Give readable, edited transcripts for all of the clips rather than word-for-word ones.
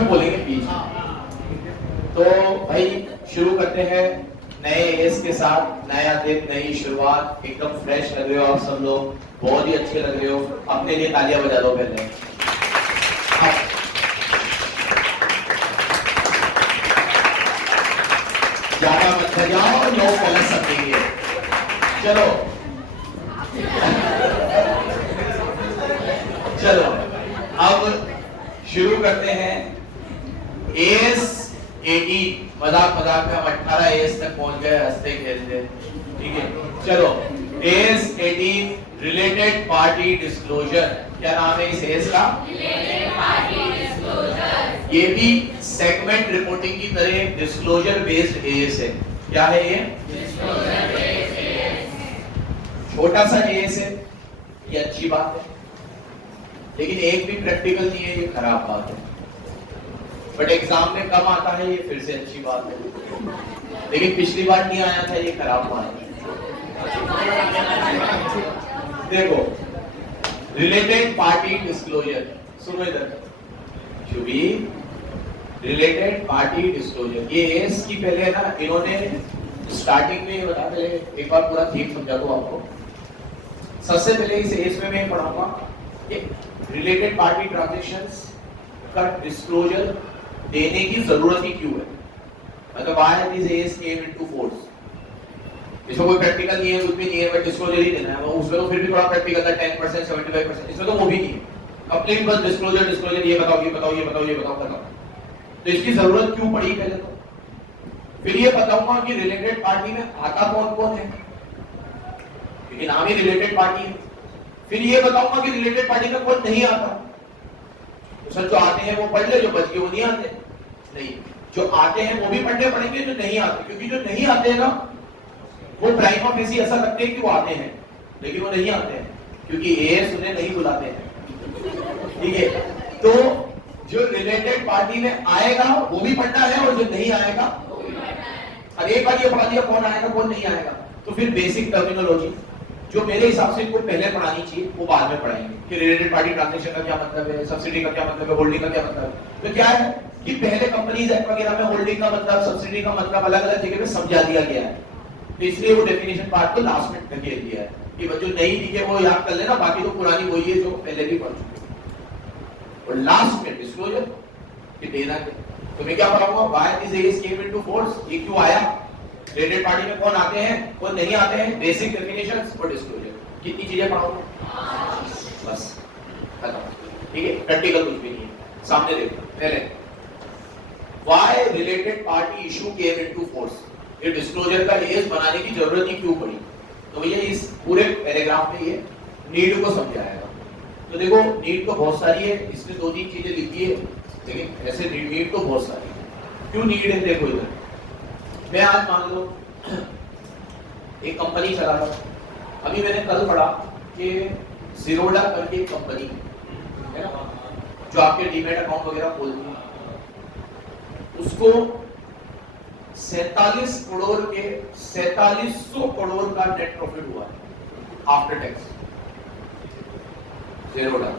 में बोलेंगे बीच में। तो भाई शुरू करते हैं नए एस के साथ, नया दिन, नई शुरुआत, एकदम फ्रेश लग रहे हो आप सब लोग, बहुत ही अच्छे लग रहे हो। अपने लिए तालियां बजा दो पहले। ज्यादा मत बजाओ, लोग गलत समझेंगे। चलो चलो अब शुरू करते हैं। एस 18, मजाक मजाक में हम 18 एस तक पहुंच गए हंसते खेलते, ठीक है। चलो एस 18 रिलेटेड पार्टी डिस्क्लोजर, क्या नाम है इस एस का? Related party disclosure. ये भी सेगमेंट रिपोर्टिंग की तरह डिस्क्लोजर बेस्ड एस है। क्या है ये? Disclosure based S. छोटा सा एस है, ये अच्छी बात है, लेकिन एक भी प्रैक्टिकल नहीं है, ये खराब बात है। बट एग्जाम में कम आता है, ये फिर से अच्छी बात है, लेकिन पिछली बार नहीं आया था, ये खराब बात है। देखो रिलेटेड पार्टी डिस्क्लोजर, सुनो इधर शुभी, रिलेटेड पार्टी डिस्क्लोजर, ये एस की पहले ना इन्होंने स्टार्टिंग में बता दे, एक बार पूरा थीम समझा दो आपको। सबसे पहले इस एस में मैं पढ़ाऊंगा रिलेटेड पार्टी ट्रांजैक्शंस का डिस्क्लोजर देने की जरूरत ही क्यों है, मतलब why this S came into force. इसमें कोई प्रैक्टिकल नहीं है, कुछ भी नहीं है, बट डिस्क्लोजर ही देना है। उसमें तो फिर भी थोड़ा प्रैक्टिकल था, 10%, 75%, इसमें तो वो भी नहीं है। कंप्लीट बस डिस्क्लोजर डिस्क्लोजर, ये बताओ ये बताओ ये बताओ ये बताओ बताओ। तो इसकी जरूरत क्यों पड़ी पहले तो। फिर ये बताऊंगा कि रिलेटेड पार्टी में आता कौन कौन है, क्योंकि नाम ही रिलेटेड पार्टी है। फिर ये बताऊंगा कि रिलेटेड पार्टी में कौन नहीं आता। तो सर जो आते हैं वो पढ़ ले, जो बच गए वो नहीं आते। नहीं, जो आते हैं वो भी पढ़ने पड़ेंगे, जो नहीं आते, क्योंकि जो नहीं आते हैं ना वो प्राइमा फेसी ऐसा लगते हैं कि वो आते हैं, लेकिन वो नहीं आते हैं, क्योंकि एएस उन्हें नहीं बुलाते हैं, ठीक है। तो जो रिलेटेड पार्टी में आएगा वो भी पढ़ना है, और जो नहीं आएगा वो भी पढ़ना है। अब एक बार ये पढ़ा दिया कौन आएगा कौन नहीं आएगा, तो फिर बेसिक टर्मिनोलॉजी जो मेरे हिसाब से इनको पहले पढ़ानी चाहिए वो बाद में पढ़ाएंगे, कि रिलेटेड पार्टी ट्रांजैक्शन का क्या मतलब है, सब्सिडी का क्या मतलब है, होल्डिंग का क्या मतलब है। तो क्या है कि पहले कंपनीज एक्ट वगैरह में होल्डिंग का मतलब, सब्सिडी का मतलब अलग अलग जगह पे समझा दिया गया है, तो इसलिए वो डेफिनेशन पार्ट को लास्ट में ढकेल दिया है कि बच्चों नहीं दिखे वो याद कर लेना, बाकी तो पुरानी वही है जो पहले भी पढ़ चुके। और लास्ट में डिस्क्लोजर कि देना है। तो मैं क्या पढ़ाऊंगा, why this S came into force, ये क्यों आया, रिलेटेड पार्टी में कौन आते हैं कौन नहीं आते हैं, बेसिक डेफिनेशंस और डिस्क्लोजर। कितनी चीजें पढ़ाऊंगा, बस खत्म, ठीक है। प्रैक्टिकल कुछ भी नहीं है, सामने देखो। पहले why related party issue came into force, ये डिस्क्लोजर का एस बनाने की जरूरत ही क्यों पड़ी। तो भैया इस पूरे पैराग्राफ में ये नीड को समझाएगा। तो देखो नीड तो बहुत सारी है, इसमें 2-3 चीजें लिखी है, लेकिन ऐसे नीड तो बहुत सारी है। क्यों नीड है, देखो इधर मैं आज मान लो एक कंपनी चला रहा हूं, अभी मैंने कल पढ़ा कि जीरोडा करके एक कंपनी है ना, जो आपके डीमैट अकाउंट वगैरह खोलती है, उसको 47 करोड़ के 4700 करोड़ का नेट प्रॉफिट हुआ है आफ्टर टैक्स। जीरोडा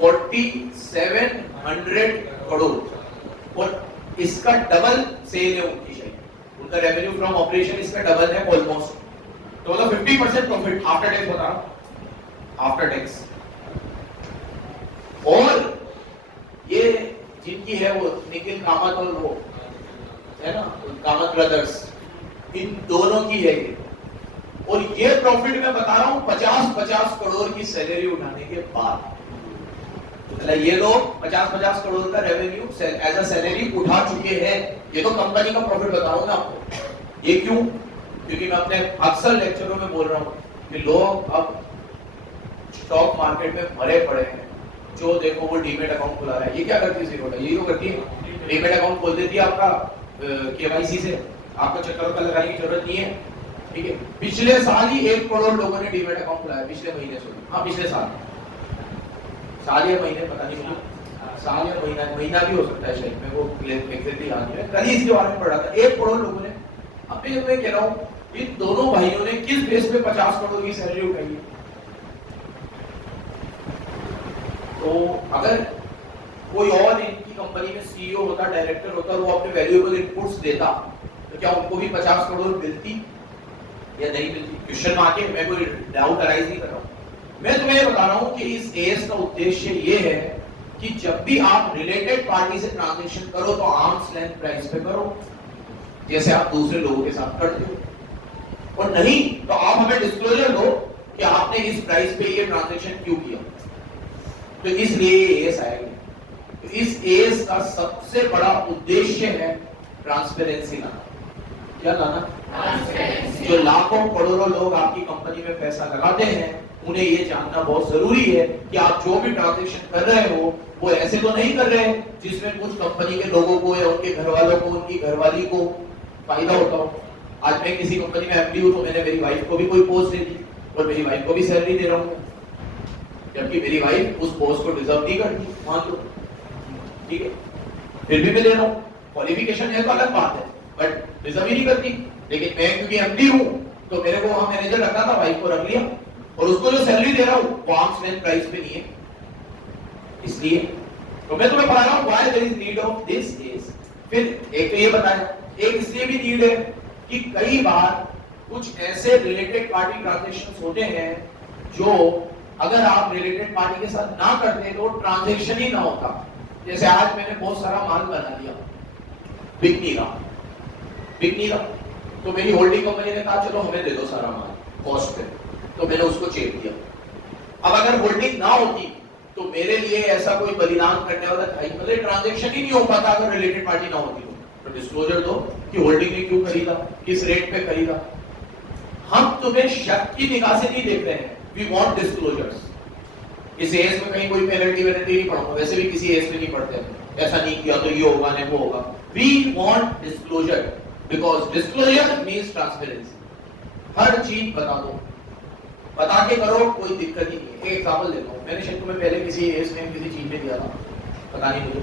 4700 करोड़, और इसका डबल सेल है उनकी, शायद उनका रेवेन्यू फ्रॉम ऑपरेशन इसका डबल है ऑलमोस्ट, तो मतलब 50% प्रॉफिट आफ्टर टैक्स बता रहा हूं, आफ्टर टैक्स। और ये जिनकी है वो निखिल कामत और वो है ना कामत ब्रदर्स, इन दोनों की है ये। और ये प्रॉफिट मैं बता रहा हूं 50-50 करोड़ की सैलरी उठाने के बाद। मतलब ये लोग 50-50 करोड़ का रेवेन्यू एज अ सैलरी उठा चुके हैं। ये तो कंपनी का प्रॉफिट बताऊंगा आपको। ये क्यों, क्योंकि मैं अपने अक्सर लेक्चरों में बोल रहा हूं कि लोग अब स्टॉक मार्केट में भरे पड़े हैं। जो देखो वो डीमेट अकाउंट खुला रहा है, ये क्या करती है जीरोडा, यही तो करती है, डीमेट अकाउंट खोल देती है आपका केवाईसी से, आपको चक्कर का लगाने की जरूरत नहीं है, ठीक है। पिछले साल ही 1 करोड़ लोगों ने डीमेट अकाउंट खुलाया, पिछले महीने से, हाँ पिछले साल या महीने पता नहीं मुझे, साल या महीना भी हो सकता है शायद, मैं वो एग्जैक्टली याद नहीं है, कल ही इसके बारे में पढ़ा था। 1 करोड़ लोगों ने, अब मैं कह रहा हूं इन दोनों भाइयों ने किस बेस पे 50 करोड़ की सैलरी उठाई है। तो अगर कोई और इनकी की कंपनी में सीईओ होता, डायरेक्टर होता और वो अपने वैल्यूएबल इनपुट्स देता, तो क्या उनको भी 50 करोड़ मिलती या नहीं मिलती? क्वेश्चन आके मैं कोई डाउट अराइज नहीं कर रहा हूँ, मैं तुम्हें ये बता रहा हूँ कि इस एएस का उद्देश्य ये है कि जब भी आप रिलेटेड पार्टी से ट्रांजैक्शन करो तो आर्म्स लेंथ प्राइस पे करो, जैसे आप दूसरे लोगों के साथ करते हो, और नहीं तो आप हमें डिस्क्लोजर दो कि आपने इस प्राइस पे ये ट्रांजैक्शन क्यों किया। तो इसलिए एएस आएगा। तो इस एएस का सबसे बड़ा उद्देश्य है ट्रांसपेरेंसी लाना। क्या लाना? ट्रांसपेरेंसी। जो लाखों करोड़ों लोग आपकी कंपनी में पैसा लगाते हैं, उन्हें ये जानना बहुत जरूरी है कि आप जो भी ट्रांजैक्शन कर रहे हो वो ऐसे तो नहीं कर रहे हैं जिसमें कुछ कंपनी के लोगों को या उनके घर वालों को, उनकी घरवाली को फायदा होता हो। आज मैं किसी कंपनी में एमडी हूं तो मैंने मेरी वाइफ को भी कोई पोस्ट दे दी और मेरी वाइफ को भी सैलरी दे रहा हूं, जबकि मेरी वाइफ उस पोस्ट को डिजर्व नहीं करती, मान लो, ठीक है, फिर भी मैं दे रहा हूं। क्वालिफिकेशन है तो अलग बात है, बट डिजर्व ही नहीं करती। लेकिन मैं क्योंकि एमडी हूं तो मेरे को वहां मैनेजर रखना था, वाइफ को रख लिया, और उसको जो सैलरी दे रहा हूं वो आर्म्स लेंथ प्राइस पे नहीं है। इसलिए तो मैं तुम्हें बता रहा हूं why there is need of this is. फिर एक तो ये बताया, एक इसलिए भी नीड है कि कई बार कुछ ऐसे रिलेटेड पार्टी ट्रांजैक्शंस होते हैं जो अगर आप रिलेटेड पार्टी के साथ ना करते तो ट्रांजैक्शन ही ना होता। जैसे आज मैंने बहुत सारा माल बना लिया, बिक नहीं रहा, तो मेरी होल्डिंग कंपनी ने कहा चलो हमें दे दो सारा माल कॉस्ट पे, तो मैंने उसको चेक दिया। अब अगर होल्डिंग ना होती तो मेरे लिए ऐसा कोई बलिदान करने वाला था ही, मतलब ट्रांजैक्शन ही नहीं हो पाता अगर रिलेटेड पार्टी ना होती तो डिस्क्लोजर दो कि होल्डिंग ने क्यों खरीदा, किस रेट पे खरीदा। हम तुम्हें शक की निगाह से नहीं देख रहे हैं, वी वांट डिस्क्लोजर्स। इस एएस में कहीं कोई पेनल्टी वेनल्टी नहीं पढ़ूंगा, वैसे भी किसी एएस में नहीं पढ़ते, ऐसा नहीं किया तो ये होगा नहीं वो होगा। We want disclosure because disclosure means transparency. हर चीज बता दो, बता के करो, कोई दिक्कत ही नहीं है। एक एग्जांपल देता हूं, मैंने शायद तुम्हें पहले किसी एएस में किसी चीज में दिया था, पता नहीं मुझे,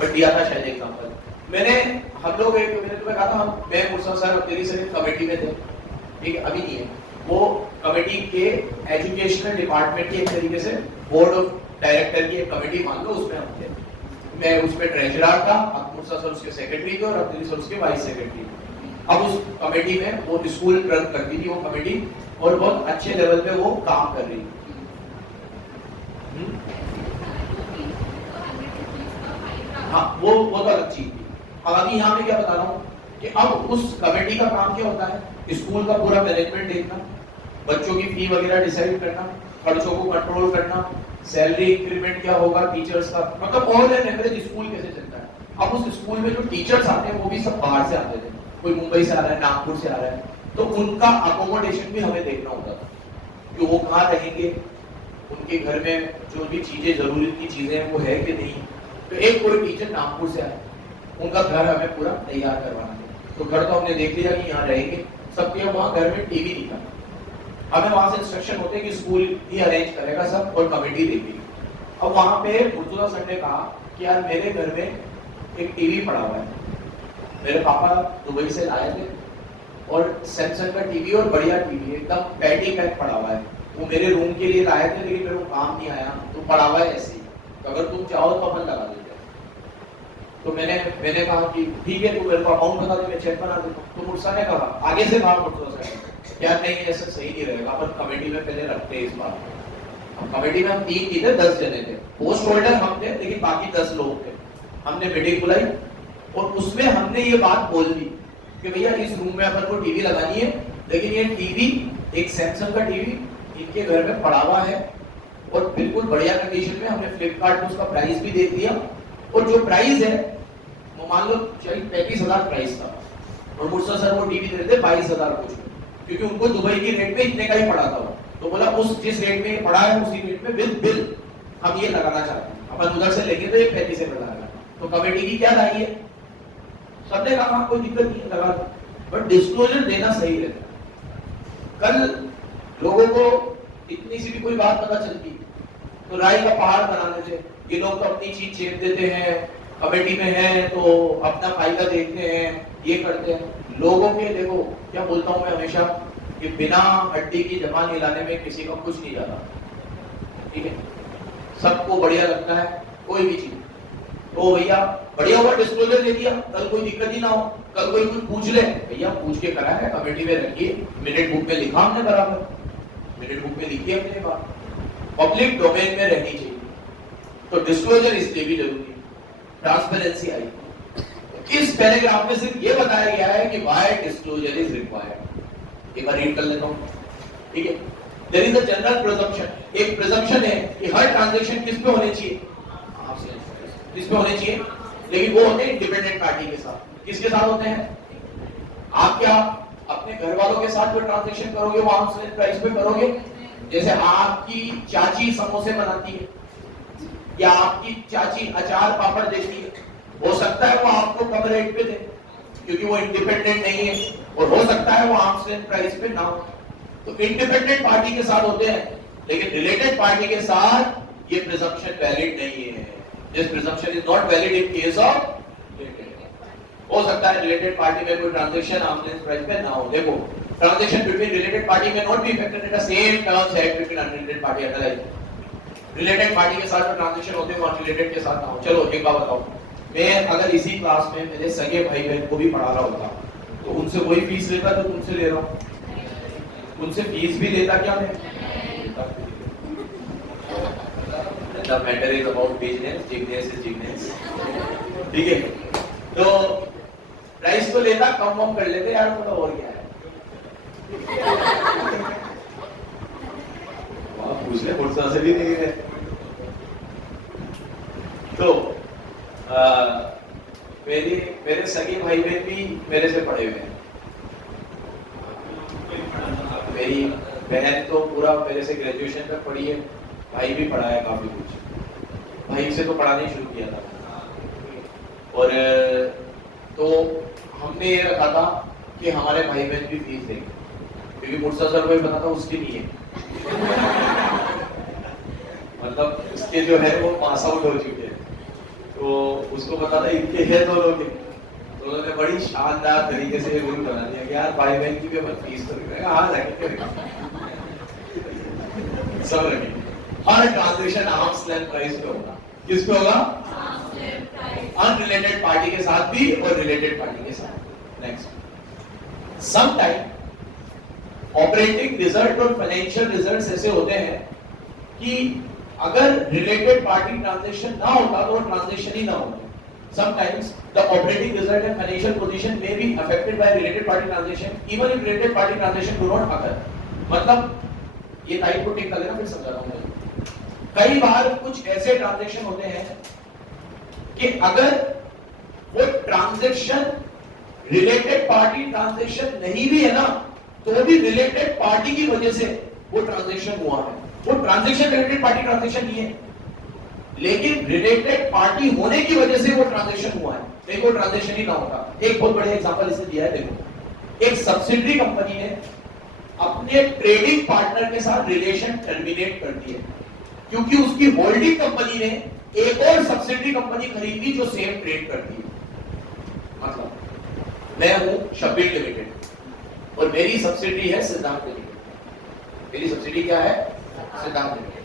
बट दिया था शायद एग्जांपल। हम लोग एक, मैंने तुम्हें कहा था हम मैं मुर्सा सर और तेरी सर कमेटी में थे, ठीक है, अभी नहीं है वो कमेटी के एजुकेशनल डिपार्टमेंट की एक तरीके से बोर्ड ऑफ डायरेक्टर की एक कमेटी मान लो, उसमें हम थे। मैं उसमें ट्रेजरर था, अब मुर्सा सर उसके सेक्रेटरी थे और अब्दुल सर उसके वाइस सेक्रेटरी। अब उस कमेटी में वो स्कूल रन करती थी वो कमेटी, और बहुत अच्छे लेवल पे वो काम कर रही थी। हाँ, वो तो अलग चीज थी। अब अभी यहाँ में क्या बता रहा हूँ कि अब उस कमेटी का काम क्या होता है, स्कूल का पूरा मैनेजमेंट देखना, बच्चों की फी वगैरह डिसाइड करना, खर्चों को कंट्रोल करना, सैलरी इंक्रीमेंट क्या होगा टीचर्स का, मतलब ऑल एंड एवरेज स्कूल कैसे चलता है। अब उस स्कूल में जो टीचर्स आते हैं वो भी सब बाहर से आते थे, कोई मुंबई से आ रहा है, नागपुर से आ रहा है, तो उनका अकोमोडेशन भी हमें देखना होता था कि वो कहाँ रहेंगे, उनके घर में जो भी चीजें जरूरत की चीजें हैं वो है कि नहीं। तो एक कोई टीचर नागपुर से आए, उनका घर हमें पूरा तैयार करवाना है, तो घर तो हमने देख लिया कि यहाँ रहेंगे, सबके वहाँ घर में टीवी नहीं था, हमें वहां से इंस्ट्रक्शन होते कि स्कूल ही अरेंज करेगा सब और कमेटी देगी। अब वहां पे मुर्तुजा सर ने कहा कि यार मेरे घर में एक टीवी पड़ा हुआ है, मेरे पापा दुबई से लाए थे और सैमसंग का टीवी और बढ़िया टीवी एकदम पैटी पैक पड़ा हुआ है, वो मेरे रूम के लिए लाए थे लेकिन मेरे को काम नहीं आया, तो पड़ा हुआ है ऐसे ही, तो अगर तुम चाहो तो अपन लगा देते। तो मैंने कहा कि ठीक है, तू मेरे को अकाउंट बता दे, मैं चेक बना देता हूँ। तो मुर्सा ने कहा आगे से कहा मुर्तुजा सर क्या नहीं ऐसा सही नहीं रहेगा, अपन कमेटी में पहले रखते हैं इस बात को। कमेटी में हम 3 थे, 10 जने थे, पोस्ट होल्डर हम थे लेकिन बाकी 10 लोग थे। हमने मीटिंग बुलाई और उसमें हमने ये बात बोल दी कि भैया इस रूम में अपन को टीवी लगानी है, लेकिन ये टीवी एक सैमसंग का टीवी इनके घर में पड़ा हुआ है और बिल्कुल बढ़िया कंडीशन में। हमने फ्लिपकार्ट पे उसका प्राइस भी देख लिया और जो प्राइस है वो मान लो 35,000 प्राइस था और मुर्सा सर वो टीवी दे रहे थे 22,000 कुछ, क्योंकि उनको दुबई की रेट में इतने का ही पड़ा था। तो बोला उस जिस रेट में पड़ा है उसी रेट में विद बिल हम ये लगाना चाहते हैं, अपन उधर से लेंगे तो ये 35 से लगाना। तो कमेटी की क्या राय है, सबने कहा कोई दिक्कत नहीं है लगा दो, बट डिस्क्लोजर देना सही रहता। कल लोगों को इतनी सी भी कोई बात पता चलती तो राय का पहाड़ बना देते, ये लोग तो अपनी चीज छेप देते हैं, कमेटी में है तो अपना फायदा देखते हैं, ये करते हैं। लोगों के देखो क्या बोलता हूं मैं हमेशा कि बिना हड्डी की जबान हिलाने में किसी का कुछ नहीं जाता, ठीक है, सबको बढ़िया लगता है कोई भी चीज, तो भैया बढ़िया हुआ डिस्क्लोजर दे दिया, कल कोई दिक्कत ही ना हो, कल कोई कुछ पूछ ले भैया पूछ के करा है, कमेटी में रखिए, मिनट बुक में लिखा हमने बराबर, मिनट बुक में लिखी हमने बात, पब्लिक डोमेन में रहनी चाहिए। तो डिस्क्लोजर इसलिए भी जरूरी है, ट्रांसपेरेंसी आई। इस पैराग्राफ में सिर्फ ये बताया गया है कि व्हाई डिस्क्लोजर इज रिक्वायर्ड। एक बार रीड कर लेता हूं, ठीक है। There is a general presumption, एक प्रिजम्पशन है कि हर ट्रांजैक्शन किस पे होनी चाहिए, किस पे होनी चाहिए, लेकिन वो होते हैं इंडिपेंडेंट पार्टी के साथ। किसके साथ होते हैं? आप क्या अपने घर वालों के साथ जो ट्रांजैक्शन करोगे वो आर्म्स लेंथ प्राइस पे करोगे? जैसे आपकी चाची समोसे बनाती है या आपकी चाची अचार पापड़ देती है, हो सकता है वो आपको कम रेट पे दे क्योंकि वो इंडिपेंडेंट नहीं है, और हो सकता है वो आर्म्स लेंथ प्राइस पे ना हो। तो इंडिपेंडेंट पार्टी के साथ होते हैं, लेकिन रिलेटेड पार्टी के साथ ये प्रिजम्पशन वैलिड नहीं है। This presumption is not valid in case of related. हो सकता है रिलेटेड पार्टी में कोई ट्रांजैक्शन आर्म्स लेंथ प्राइस पे ना हो। देखो, ट्रांजैक्शन बिटवीन रिलेटेड पार्टी में not be affected at the same terms as between unrelated party and related party के साथ जो ट्रांजैक्शन होते हैं वो अनरिलेटेड के साथ ना हो। चलो एक बात बताओ, मैं अगर इसी क्लास में मेरे सगे भाई बहन को भी पढ़ा रहा होता तो उनसे वही फीस लेता जो तुमसे ले रहा हूं, उनसे फीस भी लेता क्या मैं? The matter is about business, business is business, ठीक है। तो प्राइस तो लेता, कम वम कर लेते यार, मतलब और क्या है। पूछ ले पुरसा से भी नहीं है। तो मेरे सगे भाई बहन भी मेरे से पढ़े हुए हैं। मेरी बहन तो पूरा मेरे से ग्रेजुएशन तक पढ़ी है, भाई भी पढ़ा है काफी कुछ, भाई से तो पढ़ाना ही शुरू किया था। और तो हमने ये रखा था कि हमारे भाई बहन भी फीस देंगे, क्योंकि मुर्सा सर को पता था उसकी नहीं है, मतलब उसके जो है वो पास आउट हो चुके हैं, तो उसको पता था इनके है दो लोग, तो उन्होंने बड़ी शानदार तरीके से रूल बना दिया कि यार भाई बहन की भी अपन फीस तो रखेंगे, हाँ रखेंगे, सब रखेंगे। हर ट्रांजैक्शन आर्म्स लेंथ प्राइस पे होगा। किस पे होगा? अनरिलेटेड पार्टी के साथ भी और रिलेटेड पार्टी के साथ। Next, some time operating result और फाइनेंशियल रिजल्ट्स ऐसे होते हैं कि अगर रिलेटेड पार्टी ट्रांजैक्शन ना होता तो वो ट्रांजैक्शन ही ना होता। Sometimes the operating result and financial position may be affected by related party transaction even if related party transaction do not occur। मतलब ये टाइप को टिक कर लेना, फिर समझाता हूं मैं। कई बार कुछ ऐसे ट्रांजैक्शन होते हैं कि अगर वो ट्रांजैक्शन रिलेटेड पार्टी ट्रांजैक्शन नहीं भी है ना, तो भी रिलेटेड पार्टी की वजह से वो ट्रांजैक्शन हुआ है। वो ट्रांजैक्शन रिलेटेड पार्टी ट्रांजैक्शन नहीं है, लेकिन रिलेटेड पार्टी होने की वजह से वो ट्रांजैक्शन हुआ है, नहीं वो ट्रांजैक्शन ही ना होता। एक बहुत बड़ा एग्जांपल इसने दिया है, देखो, एक सब्सिडरी कंपनी ने अपने ट्रेडिंग पार्टनर के साथ रिलेशन टर्मिनेट कर दिया क्योंकि उसकी होल्डिंग कंपनी ने एक और सब्सिडरी कंपनी खरीदी जो सेम ट्रेड करती है। मतलब मैं हूं शब्बीर लिमिटेड और मेरी सब्सिडरी है सिद्धार्थ लिमिटेड। मेरी सब्सिडरी क्या है? सिद्धार्थ लिमिटेड।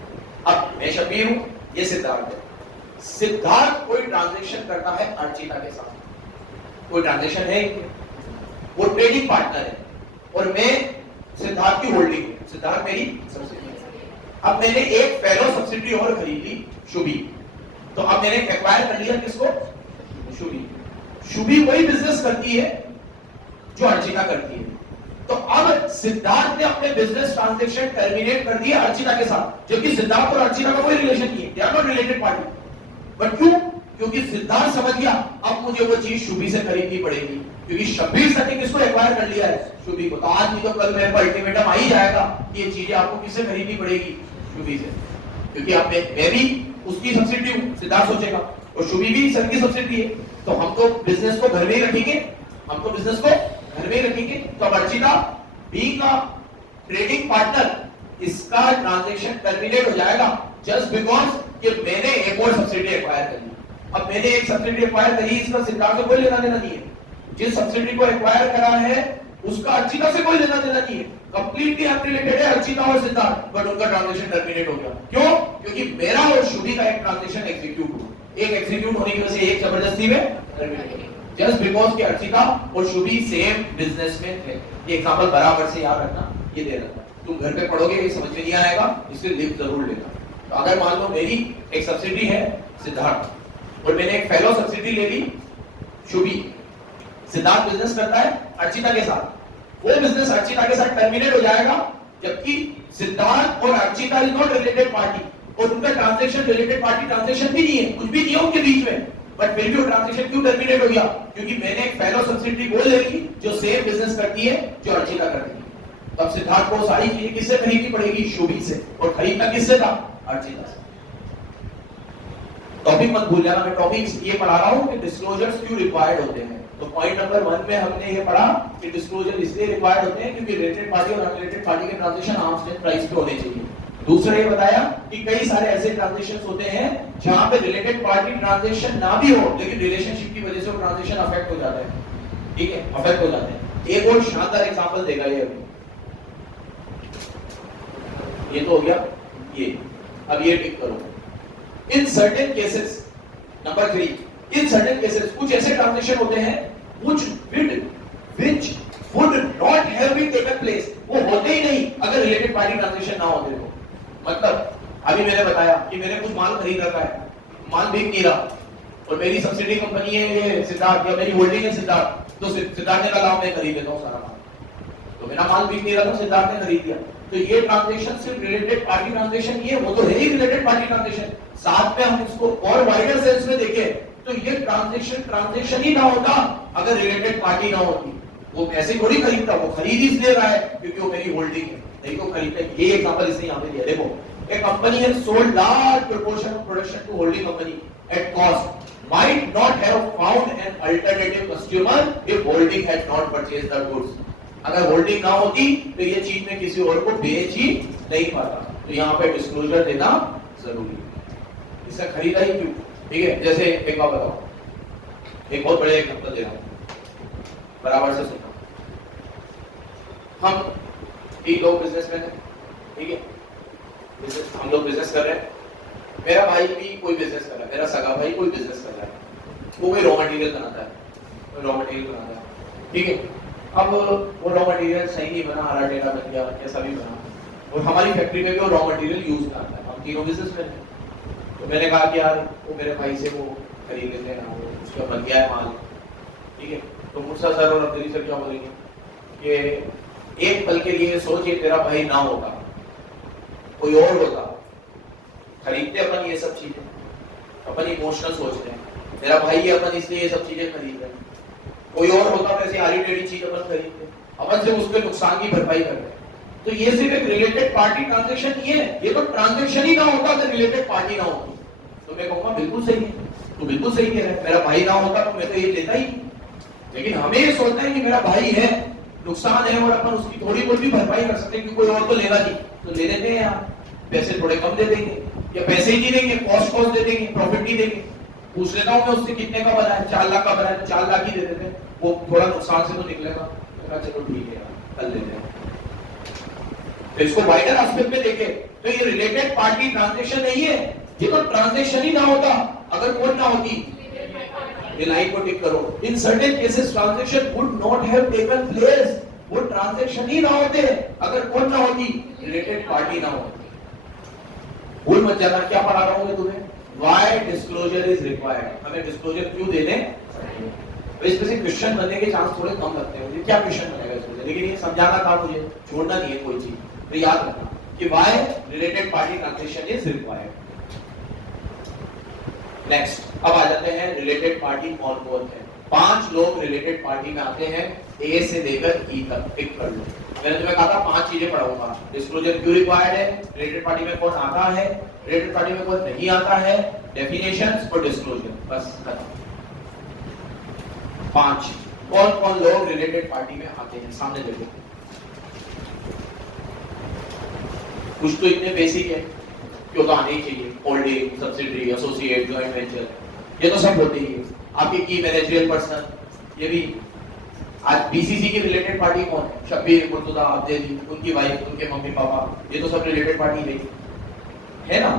अब मैं शब्बीर हूं, ये सिद्धार्थ है। सिद्धार्थ कोई ट्रांजैक्शन करता है अर्चिता के साथ, कोई ट्रांजैक्शन है, वो ट्रेडिंग पार्टनर है और मैं सिद्धार्थ की होल्डिंग है, सिद्धार्थ मेरी सब्सिडरी है। अब मैंने एक फेलो सब्सिडरी और खरीद ली, शुभी। तो अब मैंने एक्वायर कर लिया किसको? शुभी। शुभी वही बिजनेस करती है जो अर्चिता करती है। तो अब सिद्धार्थ ने अपने बिजनेस ट्रांजैक्शन टर्मिनेट कर दिया अर्चिता के साथ, जबकि सिद्धार्थ और अर्चिता का कोई रिलेशन नहीं है, they are not related party. But क्यों? क्योंकि सिद्धार्थ समझ गया अब मुझे वो चीज शुभी से खरीदनी पड़ेगी, क्योंकि शब्बीर सर ने किसको एक्वायर कर लिया है? शुभी को। तो आज नहीं तो कल मेरे पर अल्टीमेटम आ ही जाएगा कि ये चीजें आपको किससे खरीदनी पड़ेगी? शुभी से। क्योंकि अब मैं भी उसकी सब्सिडी हूं, सिद्धार्थ सोचेगा, और शुभी भी सर की सब्सिडी है, तो हम तो बिजनेस को घर में ही रखेंगे, हम तो बिजनेस को घर में रखेंगे। तो अब Archita being a trading partner, इसका ट्रांजैक्शन टर्मिनेट हो जाएगा जस्ट बिकॉज कि मैंने एक और सब्सिडी एक्वायर कर ली। अब मैंने एक सब्सिडी एक्वायर करी, इसका सिद्धार्थ से कोई लेना देना नहीं है। जिस सब्सिडी को एक्वायर करा है उसका अर्चिता से कोई लेना देना नहीं है, कंप्लीटली अनरिलेटेड है अर्चिता और सिद्धार्थ, बट उनका ट्रांजैक्शन टर्मिनेट हो गया। क्यों? क्योंकि मेरा और शुभी का एक ट्रांजैक्शन एग्जीक्यूट हुआ। एक एग्जीक्यूट होने की वजह से एक जबरदस्ती में जस्ट बिकॉज कि अर्चिता और शुभी सेम बिजनेस में थे। ये एग्जांपल बराबर से याद रखना, ये दे रखना, तुम घर पे पढ़ोगे ये समझ में नहीं आएगा, इसलिए लिख जरूर लेना। तो अगर मान लो मेरी एक सब्सिडी है सिद्धार्थ और मैंने एक फेलो सब्सिडी ले ली शुभी, सिद्धार्थ बिजनेस करता है अर्चिता के साथ, वो बिजनेस अर्चिता के साथ टर्मिनेट हो जाएगा, जबकि सिद्धार्थ और Archita is not related party और उनका ट्रांजैक्शन रिलेटेड पार्टी ट्रांजैक्शन भी नहीं है, कुछ भी नहीं है उनके बीच में, बट फिर भी वो ट्रांजैक्शन क्यों टर्मिनेट हो गया? क्योंकि मैंने एक फेलो सब्सिडी वो ले ली जो सेम बिजनेस करती है जो अर्चिता करती है। तो अब सिद्धार्थ को सारी चीजें किससे खरीदनी पड़ेगी? शुभी से, और खरीदना किससे था? अर्चिता से। टॉपिक मत भूल जाना, मैं टॉपिक ये पढ़ा रहा हूं कि डिस्क्लोजर्स क्यों रिक्वायर्ड होते हैं। तो पॉइंट नंबर 1 में हमने ये पढ़ा कि डिस्क्लोजर इसलिए रिक्वायर्ड होते हैं क्योंकि रिलेटेड पार्टी और अनरिलेटेड पार्टी के ट्रांजैक्शन आर्म्स लेंथ प्राइस पे होने चाहिए। दूसरा ये बताया कि कई सारे ऐसे ट्रांजैक्शंस होते हैं जहां पे रिलेटेड पार्टी ट्रांजैक्शन ना भी हो लेकिन रिलेशनशिप की वजह से वो ट्रांजैक्शन अफेक्ट हो जाता है, ठीक है, अफेक्ट हो जाते हैं। एक और शानदार एग्जांपल देगा ये अभी, ये तो हो गया ये, अब ये टिक करो। In certain cases, number 3, in certain cases कुछ ऐसे ट्रांजैक्शन होते हैं which would not have been taken place, वो होते ही नहीं अगर रिलेटेड पार्टी ट्रांजैक्शन ना होते तो। मतलब अभी मैंने बताया कि मैंने कुछ माल खरीद रखा है, माल बिक नहीं रहा और मेरी सब्सिडी कंपनी है ये सिद्धार्थ या मेरी होल्डिंग है सिद्धार्थ, तो सिद्धार्थ ने कहा मैं खरीद लेता हूं सारा माल, तो मेरा माल बिक नहीं रहा तो सिद्धार्थ ने खरीद लिया। तो ये ट्रांजैक्शन सिर्फ रिलेटेड पार्टी ट्रांजैक्शन ही है, वो तो है ही रिलेटेड पार्टी ट्रांजैक्शन। साथ में हम इसको और वाइडर सेंस में देखें तो ये ट्रांजैक्शन ही ना होता अगर रिलेटेड पार्टी ना होती। वो ऐसे थोड़ी खरीदता, वो खरीद इसलिए रहा है क्योंकि वो मेरी होल्डिंग है, नहीं तो खरीदता। ये एग्जांपल इसने यहां पे दिया, देखो एक कंपनी है sold large proportion of production to holding company at cost might not have found an alternative customer if holding had not purchased the goods। अगर होल्डिंग ना होती तो ये चीज में किसी और को बेच ही नहीं पाता। तो यहाँ पे डिस्क्लोजर देना जरूरी है। इसका खरीदा ही क्यों, ठीक है। जैसे एक बात बताओ, एक बहुत बड़े एग्जांपल दे रहा हूं, बराबर से सुनना। हम 3 लोग बिजनेसमैन हैं, ठीक है, हम लोग बिजनेस कर रहे हैं। मेरा भाई भी कोई बिजनेस कर रहा है, मेरा सगा भाई कोई बिजनेस कर रहा है, वो कोई रॉ मटेरियल बनाता है, ठीक है। अब वो रॉ मटेरियल सही नहीं बना, हरा टेढ़ा बन गया, कैसा भी बना, और हमारी फैक्ट्री में भी वो रॉ मटेरियल यूज करता है, हम तीनों बिजनेसमैन हैं। तो मैंने कहा कि यार वो मेरे भाई से वो खरीद लेते हैं ना, वो उसका बन गया है माल, ठीक है। तो मुझसे सर और अब्दुल्ली सर क्या बोलेंगे कि एक पल के लिए सोच, तेरा भाई ना होता, कोई और होता। खरीदते अपन ये सब चीजें, अपन इमोशनल सोचते हैं, मेरा भाई है अपन इसलिए ये सब चीजें खरीद रहे हैं। कोई और होता तो ऐसी आरी टेढ़ी चीज अपन खरीदते, अपन से उसके नुकसान की भरपाई करते हैं। तो ये सिर्फ एक रिलेटेड पार्टी ट्रांजैक्शन नहीं है, ये तो ट्रांजैक्शन ही ना होता तो रिलेटेड पार्टी ना होती। तो मैं कहूंगा बिल्कुल सही है, तो बिल्कुल सही कह रहा है, मेरा भाई ना होता तो मैं तो ये लेता ही। लेकिन हमें ये सोचना है कि मेरा भाई है, नुकसान है और अपन उसकी थोड़ी बहुत भी भरपाई कर सकते हैं कि कोई और तो लेगा नहीं, तो ले लेते हैं यार, पैसे थोड़े कम दे देंगे या पैसे ही नहीं देंगे, कॉस्ट दे देंगे, प्रॉफिट नहीं देंगे। पूछ लेता हूं मैं उससे कितने का बना है, 4 लाख का बना है, 4 लाख ही दे देते हैं, वो थोड़ा नुकसान से तो निकलेगा, चलो ठीक है यार कर लेते हैं। तो इसको वाइडर एस्पेक्ट में देखें तो ये रिलेटेड पार्टी ट्रांजैक्शन नहीं है, ये तो ट्रांजैक्शन ही ना होता अगर कौन ना होती। ये लाइन को टिक करो, in certain cases transaction would not have taken place, वो ट्रांजैक्शन ही ना होते अगर कौन ना होती, रिलेटेड पार्टी ना होती। भूल मत जाना क्या पढ़ा रहा हूं मैं तुम्हें, व्हाई डिस्क्लोजर इज रिक्वायर्ड, हमें डिस्क्लोजर क्यों देने चाहिए। तो इसमें से क्वेश्चन बनने के चांस थोड़े कम लगते हैं मुझे, क्या क्वेश्चन बनेगा इसमें, लेकिन ये समझाना था मुझे, छोड़ना नहीं है कोई चीज। तो याद रखना कि why related party transaction is required. Next, अब आ जाते हैं रिलेटेड पार्टी कौन कौन है। 5 लोग रिलेटेड पार्टी में आते हैं, ए से लेकर ई तक, टिक कर लो। मैंने तुम्हें कहा था 5 चीजें पढ़ाऊंगा, डिस्क्लोजर क्यों रिक्वायर्ड है, रिलेटेड पार्टी में कौन आता है, रिलेटेड पार्टी में कौन नहीं आता है, डेफिनेशंस और डिस्क्लोजर, बस खत्म। 5 कौन कौन लोग रिलेटेड पार्टी में आते हैं, सामने देखो। कुछ तो इतने बेसिक है क्यों तो आने ही चाहिए, holding, subsidiary, associate, joint venture, ये तो सब होते ही है। आपके की मैनेजरियल पर्सन, ये भी। आज बीसीसी की रिलेटेड पार्टी कौन है, शब्बीर, मुर्तजा, अब्देली, उनकी वाइफ, उनके मम्मी पापा, ये तो सब रिलेटेड पार्टी है ना।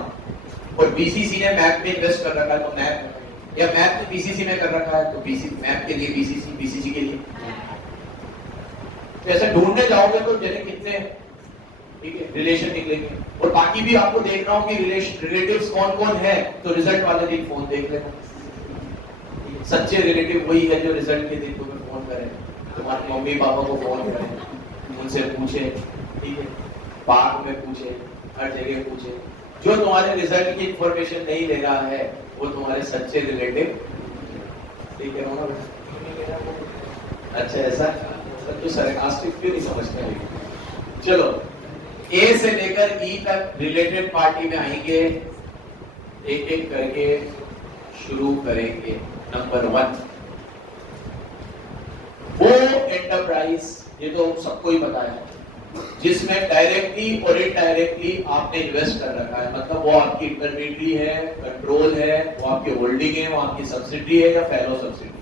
और बीसीसी ने मैप में इन्वेस्ट कर रखा है तो मैप, या मैप ने बीसीसी में कर रखा है तो मैप के लिए बीसीसी, बीसीसी के लिए। तो ऐसे ढूंढने जाओगे तो जने कितने, ठीक है, रिलेशन निकलेंगे। और बाकी भी आपको देखना हो कि रिलेटिव्स कौन कौन है, तो रिजल्ट वाले दिन फोन देख लेना। सच्चे रिलेटिव वही है जो रिजल्ट के दिन तुम्हें फोन करे, तुम्हारे मम्मी पापा को फोन करें, उनसे पूछे, ठीक है, पार्क में पूछे, हर जगह पूछे। जो तुम्हारे रिजल्ट की इंफॉर्मेशन नहीं दे रहा है वो तुम्हारे सच्चे रिलेटिव, ठीक है ना? अच्छा, ऐसा तो सरकास्टिक भी नहीं समझते हैं। चलो, ए से लेकर ई तक रिलेटेड पार्टी में आएंगे, एक एक करके शुरू करेंगे। नंबर 1, वो एंटरप्राइज, ये तो सबको ही पता है, जिसमें डायरेक्टली और इनडायरेक्टली आपने इन्वेस्ट कर रखा है। मतलब वो आपकी इंटरमीडिएटरी है, कंट्रोल है, वो आपकी होल्डिंग है, वो आपकी सब्सिडी है या फेलो सब्सिडी।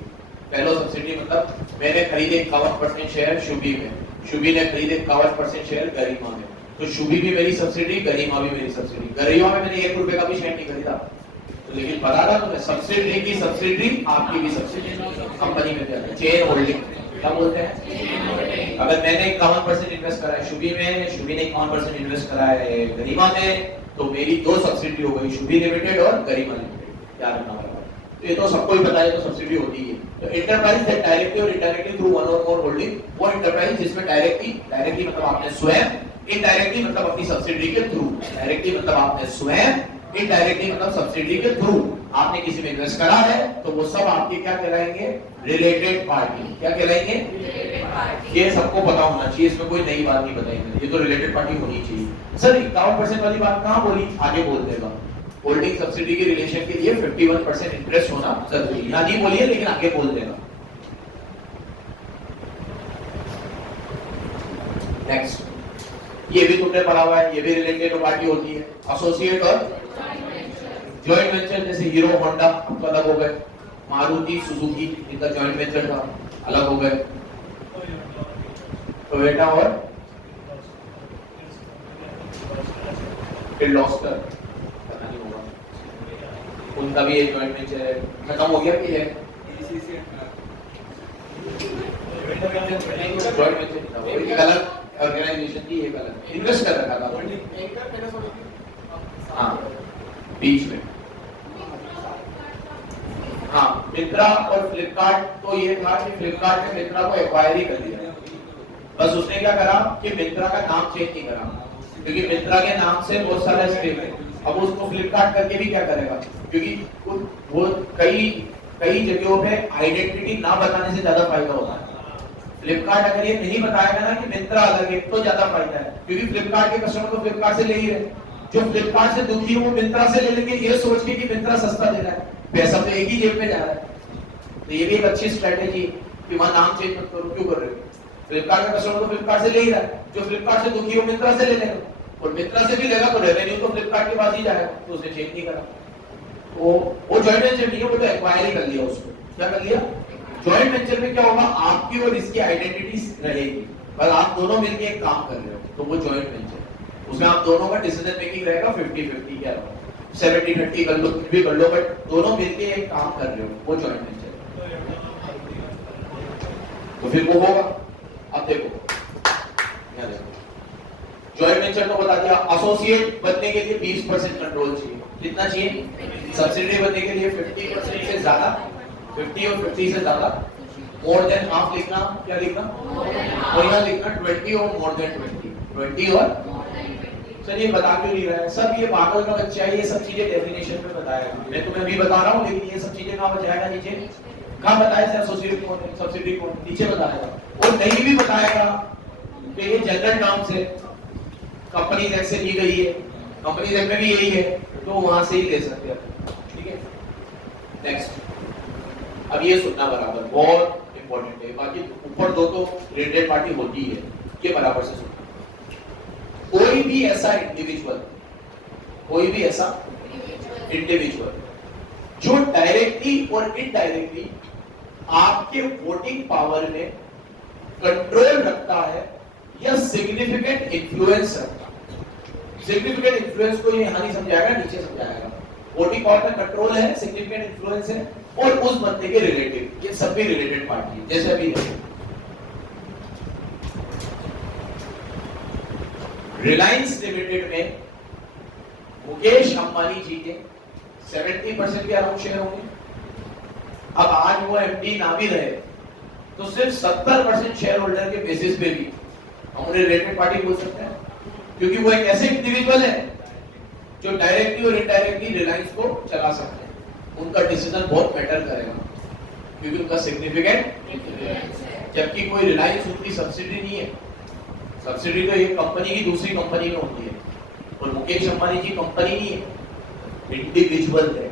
फेलो सब्सिडी मतलब मैंने खरीदे 51% शेयर शुभी में, शुभी ने खरीदे 51% शेयर गरिमा में, तो शुभी भी मेरी सब्सिडी, गरिमा भी मेरी सब्सिडी। गरिमा में मैंने 1 रुपए का भी शेयर नहीं खरीदा, तो लेकिन पता था तुम्हें, सब्सिडी की सब्सिडी, आपकी भी सब्सिडी, कंपनी में जाता है, चेन होल्डिंग क्या बोलते हैं। अगर मैंने 51% इन्वेस्ट करा है शुभी में, शुभी ने 51% इन्वेस्ट करा है गरिमा में, तो मेरी 2 सब्सिडी हो गई, शुभी लिमिटेड और गरिमा लिमिटेड। याद रखना पड़ेगा। तो ये तो सबको ही पता है, तो सब्सिडी होती है। तो एंटरप्राइज दैट डायरेक्टली और इनडायरेक्टली थ्रू वन और मोर होल्डिंग, वो एंटरप्राइज जिसमें डायरेक्टली मतलब आपने स्वयं, इनडायरेक्टली मतलब अपनी सब्सिडी के थ्रू, डायरेक्टली मतलब आपने स्वयं, इनडायरेक्टली मतलब सब्सिडी के थ्रू आपने किसी में इन्वेस्ट करा है, तो वो सब आपके क्या कहलाएंगे, रिलेटेड पार्टी। क्या कहलाएंगे? ये सबको पता होना चाहिए, इसमें कोई नई बात नहीं बताई मैंने, ये तो रिलेटेड पार्टी होनी चाहिए। सर 51% वाली बात कहां बोली, आगे बोल देगा। होल्डिंग सब्सिडी के रिलेशन के लिए 51% इंटरेस्ट होना जरूरी है, नहीं बोलिए लेकिन आगे बोल देगा। नेक्स्ट, ये भी तुमने पढ़ा हुआ है, ये भी रिलेटेड पार्टी होती है। एसोसिएट और जॉइंट वेंचर, जैसे हीरो होंडा अलग हो गए, मारुति सुजुकी इनका जॉइंट वेंचर था, अलग हो गए। टोयोटा और किर्लोस्कर पता नहीं होगा, उनका भी एक जॉइंट वेंचर है, खत्म हो गया कि है? जॉइंट वेंचर था, वो एक अलग ऑर्गेनाइजेशन की, एक अलग इन्वेस्ट कर रखा था। हाँ, बीच में। हाँ, मिंत्रा और फ्लिपकार्ट तो ये था कि फ्लिपकार्ट ने मिंत्रा को एक्वायर ही कर लिया। बस उसने क्या करा कि मिंत्रा का नाम चेंज नहीं करा, क्योंकि मिंत्रा के नाम से बहुत सारा स्टेप है। अब उसको फ्लिपकार्ट करके भी क्या करेगा, क्योंकि वो कई जगहों पे आइडेंटिटी ना बताने से ज्यादा फायदा होता है। फ्लिपकार्ट अगर ये नहीं बताएगा ना कि मिंत्रा अलग है, तो ज्यादा फायदा है, क्योंकि फ्लिपकार्ट के कस्टमर तो फ्लिपकार्ट से ले ही रहे। जो फ्लिपकार्ट से दुखी है वो मिंत्रा से ले लेंगे, ये सोच के कि मिंत्रा सस्ता दे रहा है, पैसा तो एक ही जेब में जा रहा है। तो ये भी एक अच्छी स्ट्रेटेजी कि वहां नाम चेंज मत करो, क्यों कर रहे हो? फ्लिपकार्ट का कस्टमर तो फ्लिपकार्ट से ले ही रहा है, जो फ्लिपकार्ट से दुखी हो मिंत्रा से ले लेगा, और मिंत्रा से भी लेगा तो रेवेन्यू तो फ्लिपकार्ट के पास ही जाएगा, तो उसने चेंज नहीं करा। वो जॉइंट वेंचर नहीं है, वो तो एक्वायर ही कर लिया उसको। क्या कर लिया? जॉइंट वेंचर में क्या होगा, आपकी और इसकी आइडेंटिटी रहेगी, पर आप दोनों मिलकर एक काम कर रहे हो, तो वो जॉइंट वेंचर। उसमें आप दोनों का डिसीजन मेकिंग रहेगा 50-50, क्या 70-30 कर लो, कुछ भी कर लो, बट दोनों मिलके एक काम कर रहे हो, वो जॉइंट वेंचर। तो फिर वो होगा। अब देखो, जॉइंट वेंचर तो बता दिया। एसोसिएट बनने के लिए 20% कंट्रोल चाहिए। कितना चाहिए? सब्सिडी बनने के लिए 50% से ज्यादा, 50 और 50 से ज्यादा, मोर देन हाफ लिखना। क्या लिखना? और यहाँ लिखना 20 और मोर देन 20 और। सर ये बता क्यों नहीं रहा है? सब ये पागल का बच्चा है, ये सब चीजें डेफिनेशन में बताएगा। मैं तुम्हें भी बता रहा हूँ, लेकिन ये सब चीजें कहाँ बताएगा? नीचे कहाँ बताया? एसोसिएट कौन है, सब्सिडी कौन, नीचे बताएगा। और नहीं भी बताएगा कि ये जनरल टर्म्स है, कंपनीज एक्ट से ली गई है, कंपनीज एक्ट में भी यही है, तो वहां से ही ले सकते हैं। ठीक है, नेक्स्ट। अब ये सुनना बराबर, बहुत इंपॉर्टेंट है। बाकी ऊपर दो तो रिलेटेड पार्टी होती है, ये बराबर से सुनना। कोई भी ऐसा इंडिविजुअल जो डायरेक्टली और इनडायरेक्टली आपके वोटिंग पावर में कंट्रोल रखता है या सिग्निफिकेंट इन्फ्लुएंस रखता है। सिग्निफिकेंट इन्फ्लुएंस को ये यहां नहीं समझाएगा, नीचे समझाएगा। वोटिंग पावर में कंट्रोल है, सिग्निफिकेंट इन्फ्लुएंस है, और उस बंदे के रिलेटिव, ये सब भी रिलेटेड पार्टी है। जैसे अभी रिलायंस लिमिटेड में मुकेश अंबानी जी के 70% के अराउंड शेयर होंगे। अब आज वो एमडी ना भी रहे तो सिर्फ 70% शेयर होल्डर के बेसिस पे भी हम उन्हें रिलेटेड पार्टी बोल सकते हैं, क्योंकि वो एक ऐसे इंडिविजुअल है जो डायरेक्टली और इनडायरेक्टली रिलायंस को चला सकते हैं। उनका डिसीजन बहुत मैटर करेगा क्योंकि उनका सिग्निफिकेंट, जबकि कोई रिलायंस उनकी सब्सिडी नहीं है। सब्सिडी तो एक कंपनी की दूसरी कंपनी में होती है, और मुकेश अंबानी जी कंपनी नहीं है, इंडिविजुअल है।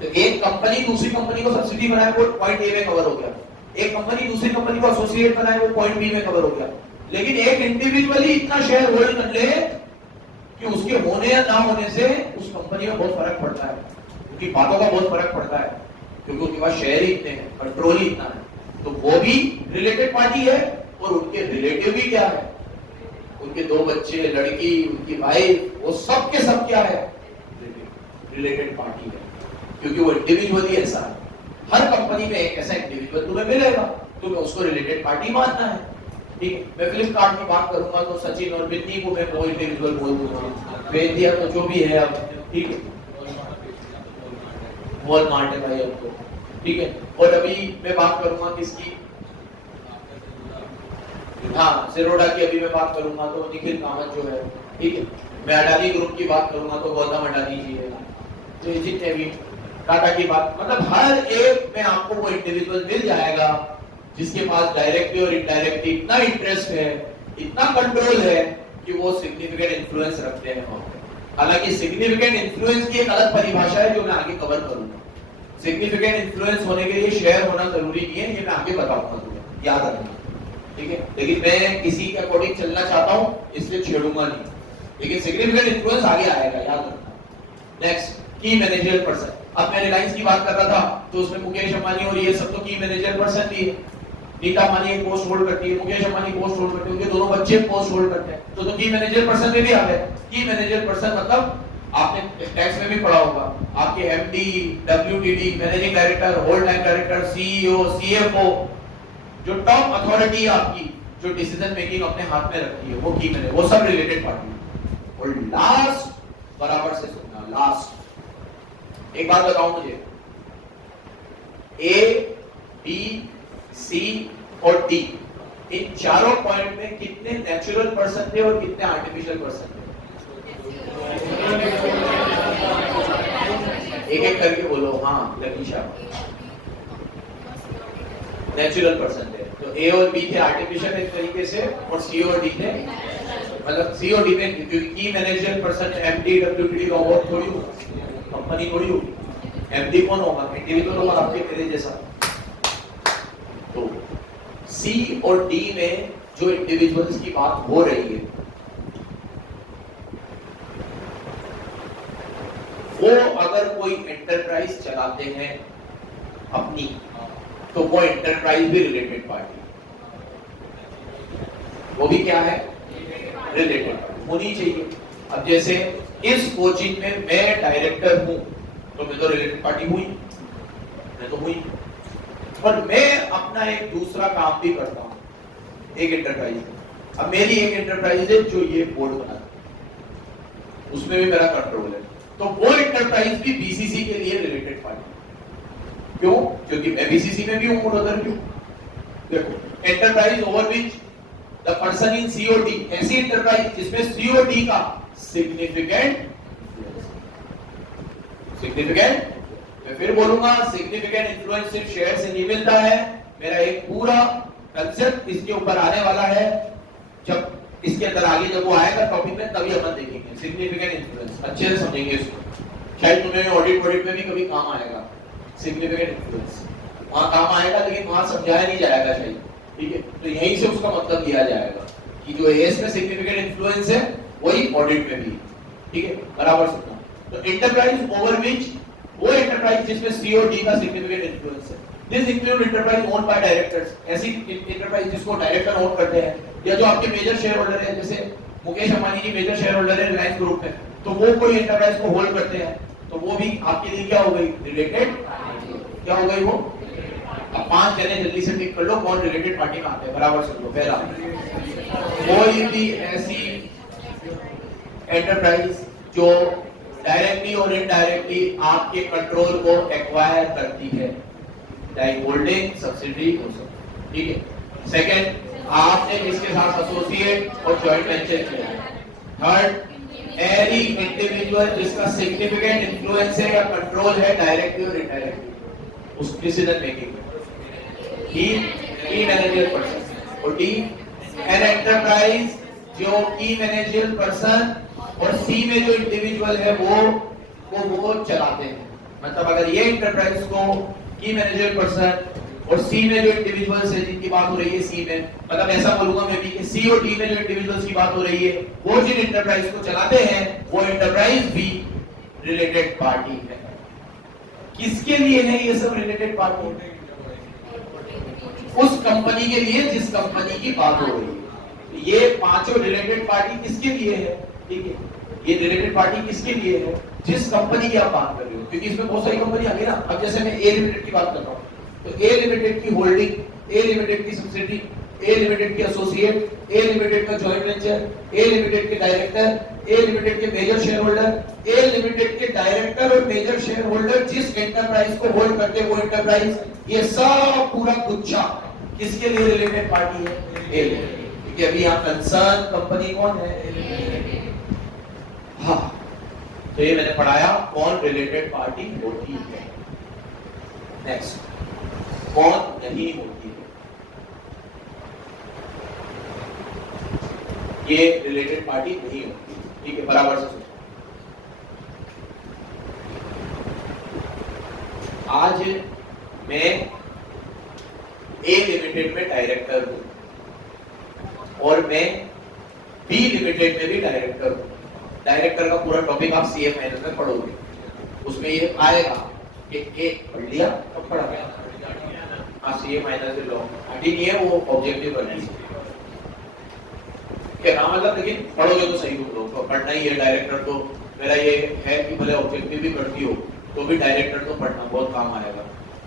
तो एक कंपनी दूसरी कंपनी को सब्सिडी बनाए वो पॉइंट ए में कवर हो गया, एक कंपनी दूसरी कंपनी को एसोसिएट बनाए वो पॉइंट बी में कवर हो गया। लेकिन एक इंडिविजुअली इतना शेयर होल्ड कर ले कि उसके होने या ना होने से उस कंपनी में बहुत फर्क पड़ता है, क्योंकि बातों का बहुत फर्क पड़ता है, क्योंकि उनके पास शेयर ही इतने हैं, कंट्रोल ही इतना है। तो वो भी रिलेटेड पार्टी है, और उनके रिलेटिव भी क्या है, उनके 2 बच्चे, लड़की, उनकी वाइफ, वो सब के सब क्या है, रिलेटेड पार्टी है, क्योंकि वो इंडिविजुअली ऐसा है। हर कंपनी में एक ऐसा इंडिविजुअल तुम्हें मिलेगा, तुम्हें उसको रिलेटेड पार्टी मानना है। ठीक है, मैं फ्लिपकार्ट की बात करूंगा तो सचिन और बिन्नी को मैं वो इंडिविजुअल बोल दूंगा, भेज दिया तो जो भी है अब, ठीक है, वॉलमार्ट है भाई अब तो, ठीक है। और अभी मैं बात करूंगा किसकी, हाँ ज़ेरोडा की अभी मैं बात करूंगा तो निखिल कामत जो है, ठीक है। मैं अडानी ग्रुप की बात करूंगा तो गौतम अडानी जी है, तो ये जितने भी टाटा की बात, मतलब हर एक में आपको वो इंडिविजुअल मिल जाएगा जिसके पास डायरेक्टली और इनडायरेक्टली इतना इंटरेस्ट है, इतना कंट्रोल है कि वो सिग्निफिकेंट इन्फ्लुएंस रखते हैं। हालांकि सिग्निफिकेंट इन्फ्लुएंस की एक अलग परिभाषा है जो मैं आगे कवर करूंगा। सिग्निफिकेंट इन्फ्लुएंस होने के लिए शेयर होना जरूरी नहीं है, ये मैं आगे बताऊंगा तुम्हें, याद रखना, ठीक है। लेकिन मैं किसी के अकॉर्डिंग चलना चाहता हूं, इसलिए छेड़ूंगा नहीं, लेकिन सिग्निफिकेंट इन्फ्लुएंस आगे आएगा, याद रखना। नेक्स्ट, की मैनेजरियल पर्सन। अब मैं रिलायंस की बात कर रहा था तो उसमें मुकेश अंबानी और ये सब तो की मैनेजरियल पर्सन भी है। नीता अंबानी एक पोस्ट होल्ड करती है, मुकेश अंबानी पोस्ट होल्ड करते हैं, उनके दोनों बच्चे पोस्ट होल्ड करते हैं, तो की मैनेजरियल पर्सन में भी आ गए। की मैनेजरियल पर्सन मतलब आपने टैक्स में भी पढ़ा होगा, आपके MD, WTD, managing director, whole time director, CEO, CFO, जो टॉप अथॉरिटी है आपकी, जो डिसीजन मेकिंग अपने हाथ में रखती है, वो की मैनेजर, वो सब रिलेटेड पार्टी है। और लास्ट, बराबर से सुनना, लास्ट एक बात बताओ मुझे, ए, बी, सी और डी, इन चारों पॉइंट में कितने नेचुरल पर्सन थे और कितने आर्टिफिशियल पर्सन थे? एक एक करके बोलो। हाँ लकीशा, नेचुरल पर्सन थे, तो ए और बी थे आर्टिफिशियल एक तरीके से, और सी और डी थे, मतलब सी और डी में, क्योंकि की मैनेजर पर्सन एमडी, डब्ल्यूटीडी का वो थोड़ी होगा, कंपनी थोड़ी होगी। एमडी कौन होगा? इंडिविजुअल होगा, आपके मेरे जैसा। तो सी और डी में जो इंडिविजुअल्स की बात हो रही है, वो अगर कोई एंटरप्राइज चलाते हैं अपनी, तो वो एंटरप्राइज भी रिलेटेड पार्टी, वो भी क्या है? रिलेटेड होनी चाहिए। अब जैसे इस कोचिंग में मैं डायरेक्टर हूं, तो मैं तो रिलेटेड पार्टी हुई, मैं तो हुई, पर मैं अपना एक दूसरा काम भी करता हूं, एक एंटरप्राइज। अब मेरी एक एंटरप्राइज है जो ये बोर्ड बनाती है, उसमें भी मेरा कंट्रोल है, तो वो एंटरप्राइज भी बीसीसी के लिए रिलेटेड पार्टी। क्यों? क्योंकि मैं बीसीसी में भी हूं और उधर भी हूं। देखो, enterprise over which the person in COD, ऐसी एंटरप्राइज जिसमें सीओडी का सिग्निफिकेंट, मैं फिर बोलूंगा, सिग्निफिकेंट इन्फ्लुएंस सिर्फ शेयर से नहीं मिलता है। मेरा एक पूरा कंसेप्ट इसके ऊपर आने वाला है, जब इसके अंदर आगे जब वो आएगा टॉपिक में, तभी अपन देखेंगे सिग्निफिकेंट इन्फ्लुएंस, अच्छे से समझेंगे इसको। शायद तुम्हें ऑडिट में भी कभी काम आएगा सिग्निफिकेंट इन्फ्लुएंस, वहां काम आएगा, लेकिन वहां समझाया नहीं जाएगा शायद, ठीक है। तो यहीं से उसका मतलब लिया जाएगा कि जो एएस में सिग्निफिकेंट इन्फ्लुएंस है वही ऑडिट में भी, ठीक है, बराबर सुनना। तो एंटरप्राइज ओवर विच, वो एंटरप्राइज जिसमें सी और डी का सिग्निफिकेंट इन्फ्लुएंस है। This include enterprise owned by directors, ऐसी एंटरप्राइज जिसको डायरेक्टर ओन करते हैं, या जो आपके मेजर शेयर होल्डर है, जैसे Mukesh Ambani ji major share holder है रिलायंस ग्रुप में, तो वो कोई एंटरप्राइज को होल्ड करते हैं, तो वो भी आपके लिए क्या हो गई, रिलेटेड, क्या हो गई वो। अब 5 जने जल्दी से टिक कर लो कौन रिलेटेड पार्टी में आते हैं, बराबर सुन लो। पहला, कोई भी ऐसी एंटरप्राइज जो डायरेक्टली और इनडायरेक्टली आपके कंट्रोल को एक्वायर करती है, लाइक होल्डिंग, सब्सिडी हो सकती, ठीक है। सेकंड, आपने इसके साथ एसोसिएट और जॉइंट वेंचर किया है। थर्ड, एनी इंडिविजुअल जिसका सिग्निफिकेंट इन्फ्लुएंस है या कंट्रोल है डायरेक्टली और इनडायरेक्टली उस डिसीजन मेकिंग में। की मैनेजर पर्सन। और डी, एन एंटरप्राइज जो की मैनेजर पर्सन और सी में जो इंडिविजुअल है वो चलाते हैं। मतलब अगर ये एंटरप्राइज को की मैनेजर पर्सन और सी में जो इंडिविजुअल्स है जिनकी बात हो रही है, सी में, मतलब ऐसा बोलूंगा मैं भी कि सी और डी में जो इंडिविजुअल्स की बात हो रही है वो जिन एंटरप्राइज को चलाते हैं वो एंटरप्राइज भी रिलेटेड पार्टी है। किसके लिए है ये सब रिलेटेड पार्टी? उस कंपनी के लिए जिस कंपनी की बात हो रही है। ये पांचों रिलेटेड पार्टी किसके लिए है? ठीक है, ये रिलेटेड पार्टी किसके लिए है? जिस कंपनी की आप बात कर रहे हो, क्योंकि इसमें बहुत सारी कंपनी आ गई ना। अब जैसे मैं ए लिमिटेड की बात कर रहा हूँ, तो ए लिमिटेड की होल्डिंग, ए लिमिटेड की सब्सिडी, ए लिमिटेड के एसोसिएट, ए लिमिटेड का जॉइंट वेंचर, ए लिमिटेड के डायरेक्टर, ए लिमिटेड के मेजर शेयर होल्डर, ए लिमिटेड के डायरेक्टर और मेजर शेयर होल्डर जिस एंटरप्राइज को होल्ड करते हैं वो एंटरप्राइज, ये सब पूरा गुच्छा किसके लिए रिलेटेड पार्टी है? ए लिमिटेड। क्योंकि अभी यहाँ कंसर्न कंपनी कौन है? हाँ, तो ये मैंने पढ़ाया कौन रिलेटेड पार्टी होती है। नेक्स्ट, कौन नहीं होती है। ये रिलेटेड पार्टी नहीं होती, ठीक है, बराबर से सोचो। आज मैं ए लिमिटेड में डायरेक्टर हूं और मैं बी लिमिटेड में भी डायरेक्टर हूं। डायरेक्टर का पूरा टॉपिक आप सीए फाइनल में पढ़ोगे, उसमें ये आएगा कि ए पढ़ लिया कब पढ़ा गया, हाँ सीए फाइनल से लो ठीक है, वो ऑब्जेक्टिव करनी है ना, मतलब लेकिन पढ़ोगे तो सही हो, तो पढ़ना ही है। डायरेक्टर तो मेरा ये है कि भले ऑब्जेक्टिव भी करती हो तो भी डायरेक्टर तो पढ़ना बहुत काम आएगा।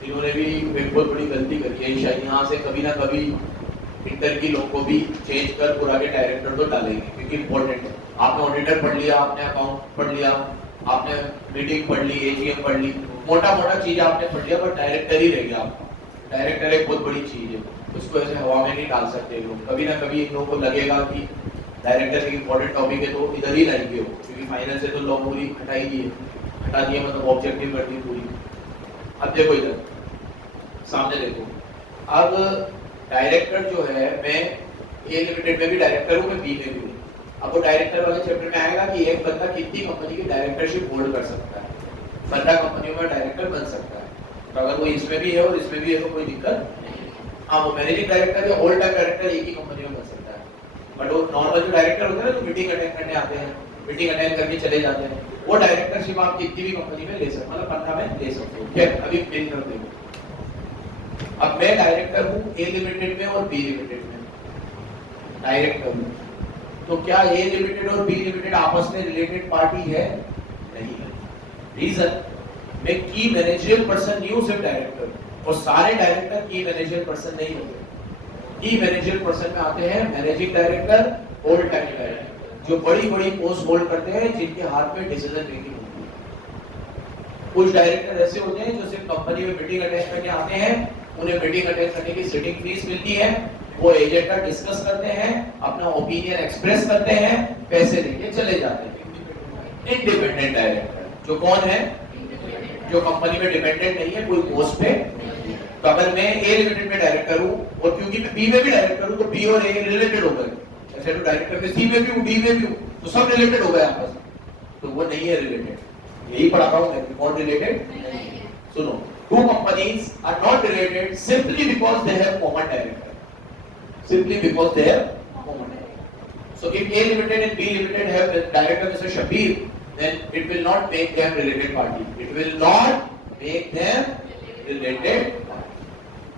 इन्होंने भी एक बहुत बड़ी गलती करी है, शायद यहाँ से कभी ना कभी इंटर की लोगों को भी चेंज कर पूरा के डायरेक्टर तो डालेंगे, क्योंकि इंपॉर्टेंट है। आपने ऑडिटर पढ़ लिया, आपने अकाउंट पढ़ लिया, आपने मीटिंग पढ़ ली, एजीएम पढ़ ली, मोटा मोटा चीज आपने पढ़ लिया, पर डायरेक्टर ही रह गया आपका। डायरेक्टर एक बहुत बड़ी चीज है, उसको ऐसे हवा में नहीं डाल सकते लोग। कभी ना कभी इन लोगों को लगेगा कि डायरेक्टर एक इंपॉर्टेंट टॉपिक है तो इधर ही लाएंगे हो, क्योंकि फाइनल से तो लॉ पूरी हटा दिए मतलब ऑब्जेक्टिव कर दी पूरी। अब देखो इधर सामने देखो, अब डायरेक्टर जो है, मैं ए लिमिटेड में भी डायरेक्टर हूँ, मैं बी में भी हूँ। अब वो डायरेक्टर वाले चैप्टर में आएगा कि एक बंदा कितनी कंपनी की डायरेक्टरशिप होल्ड कर सकता है, 15 कंपनियों में डायरेक्टर बन सकता है। तो अगर वो इसमें भी है और इसमें भी है तो कोई दिक्कत, हाँ वो मैनेजिंग डायरेक्टर या होल टाइम डायरेक्टर एक ही कंपनी में बन सकता है। बट वो नॉर्मल जो डायरेक्टर होते हैं ना, जो मीटिंग अटेंड करने आते हैं, मीटिंग अटेंड करके चले जाते हैं, वो डायरेक्टरशिप आप कितनी भी कंपनी में ले सकते, मतलब 15 में ले सकते हो। क्या अभी मेरी तरफ देखो, अब मैं डायरेक्टर हूँ ए लिमिटेड में और बी लिमिटेड में डायरेक्टर हूँ, तो क्या ए लिमिटेड और बी लिमिटेड आपस में रिलेटेड पार्टी है? नहीं है। रीजन, मैं की मैनेजरियल पर्सन नहीं हूँ, सिर्फ डायरेक्टर, और सारे डायरेक्टर की मैनेजरियल पर्सन नहीं होते। की मैनेजरियल पर्सन में आते हैं managing director, hold time director, जो बड़ी बड़ी पोस्ट होल्ड करते हैं, जिनके हाथ में डिसीजन मेकिंग होती है। कुछ डायरेक्टर ऐसे होते हैं जो सिर्फ कंपनी में मीटिंग अटेंड करने आते हैं, उन्हें मीटिंग अटेंड करने की सिटिंग फीस मिलती है, वो एजेंडा डिस्कस करते हैं, अपना ओपिनियन एक्सप्रेस करते हैं, पैसे लेके चले जाते हैं। इंडिपेंडेंट डायरेक्टर जो कौन है? जो कंपनी में डिपेंडेंट नहीं है कोई पोस्ट पे। तो अगर मैं ए लिमिटेड में डायरेक्टर हूँ और क्योंकि मैं बी में भी डायरेक्टर हूँ, तो बी और ए रिलेटेड हो गए। ऐसे तो डायरेक्टर में सी में भी हूँ, डी में भी हूँ, तो सब रिलेटेड हो गए आपस में, तो वो नहीं है रिलेटेड। यही पढ़ाता हूँ मैं, कौन रिलेटेड? सुनो, two companies are not related simply because they have common director. Simply because they have common director. So if A limited and B limited have director Mr. Shabir, then it will not make them related party. It will not make them related party.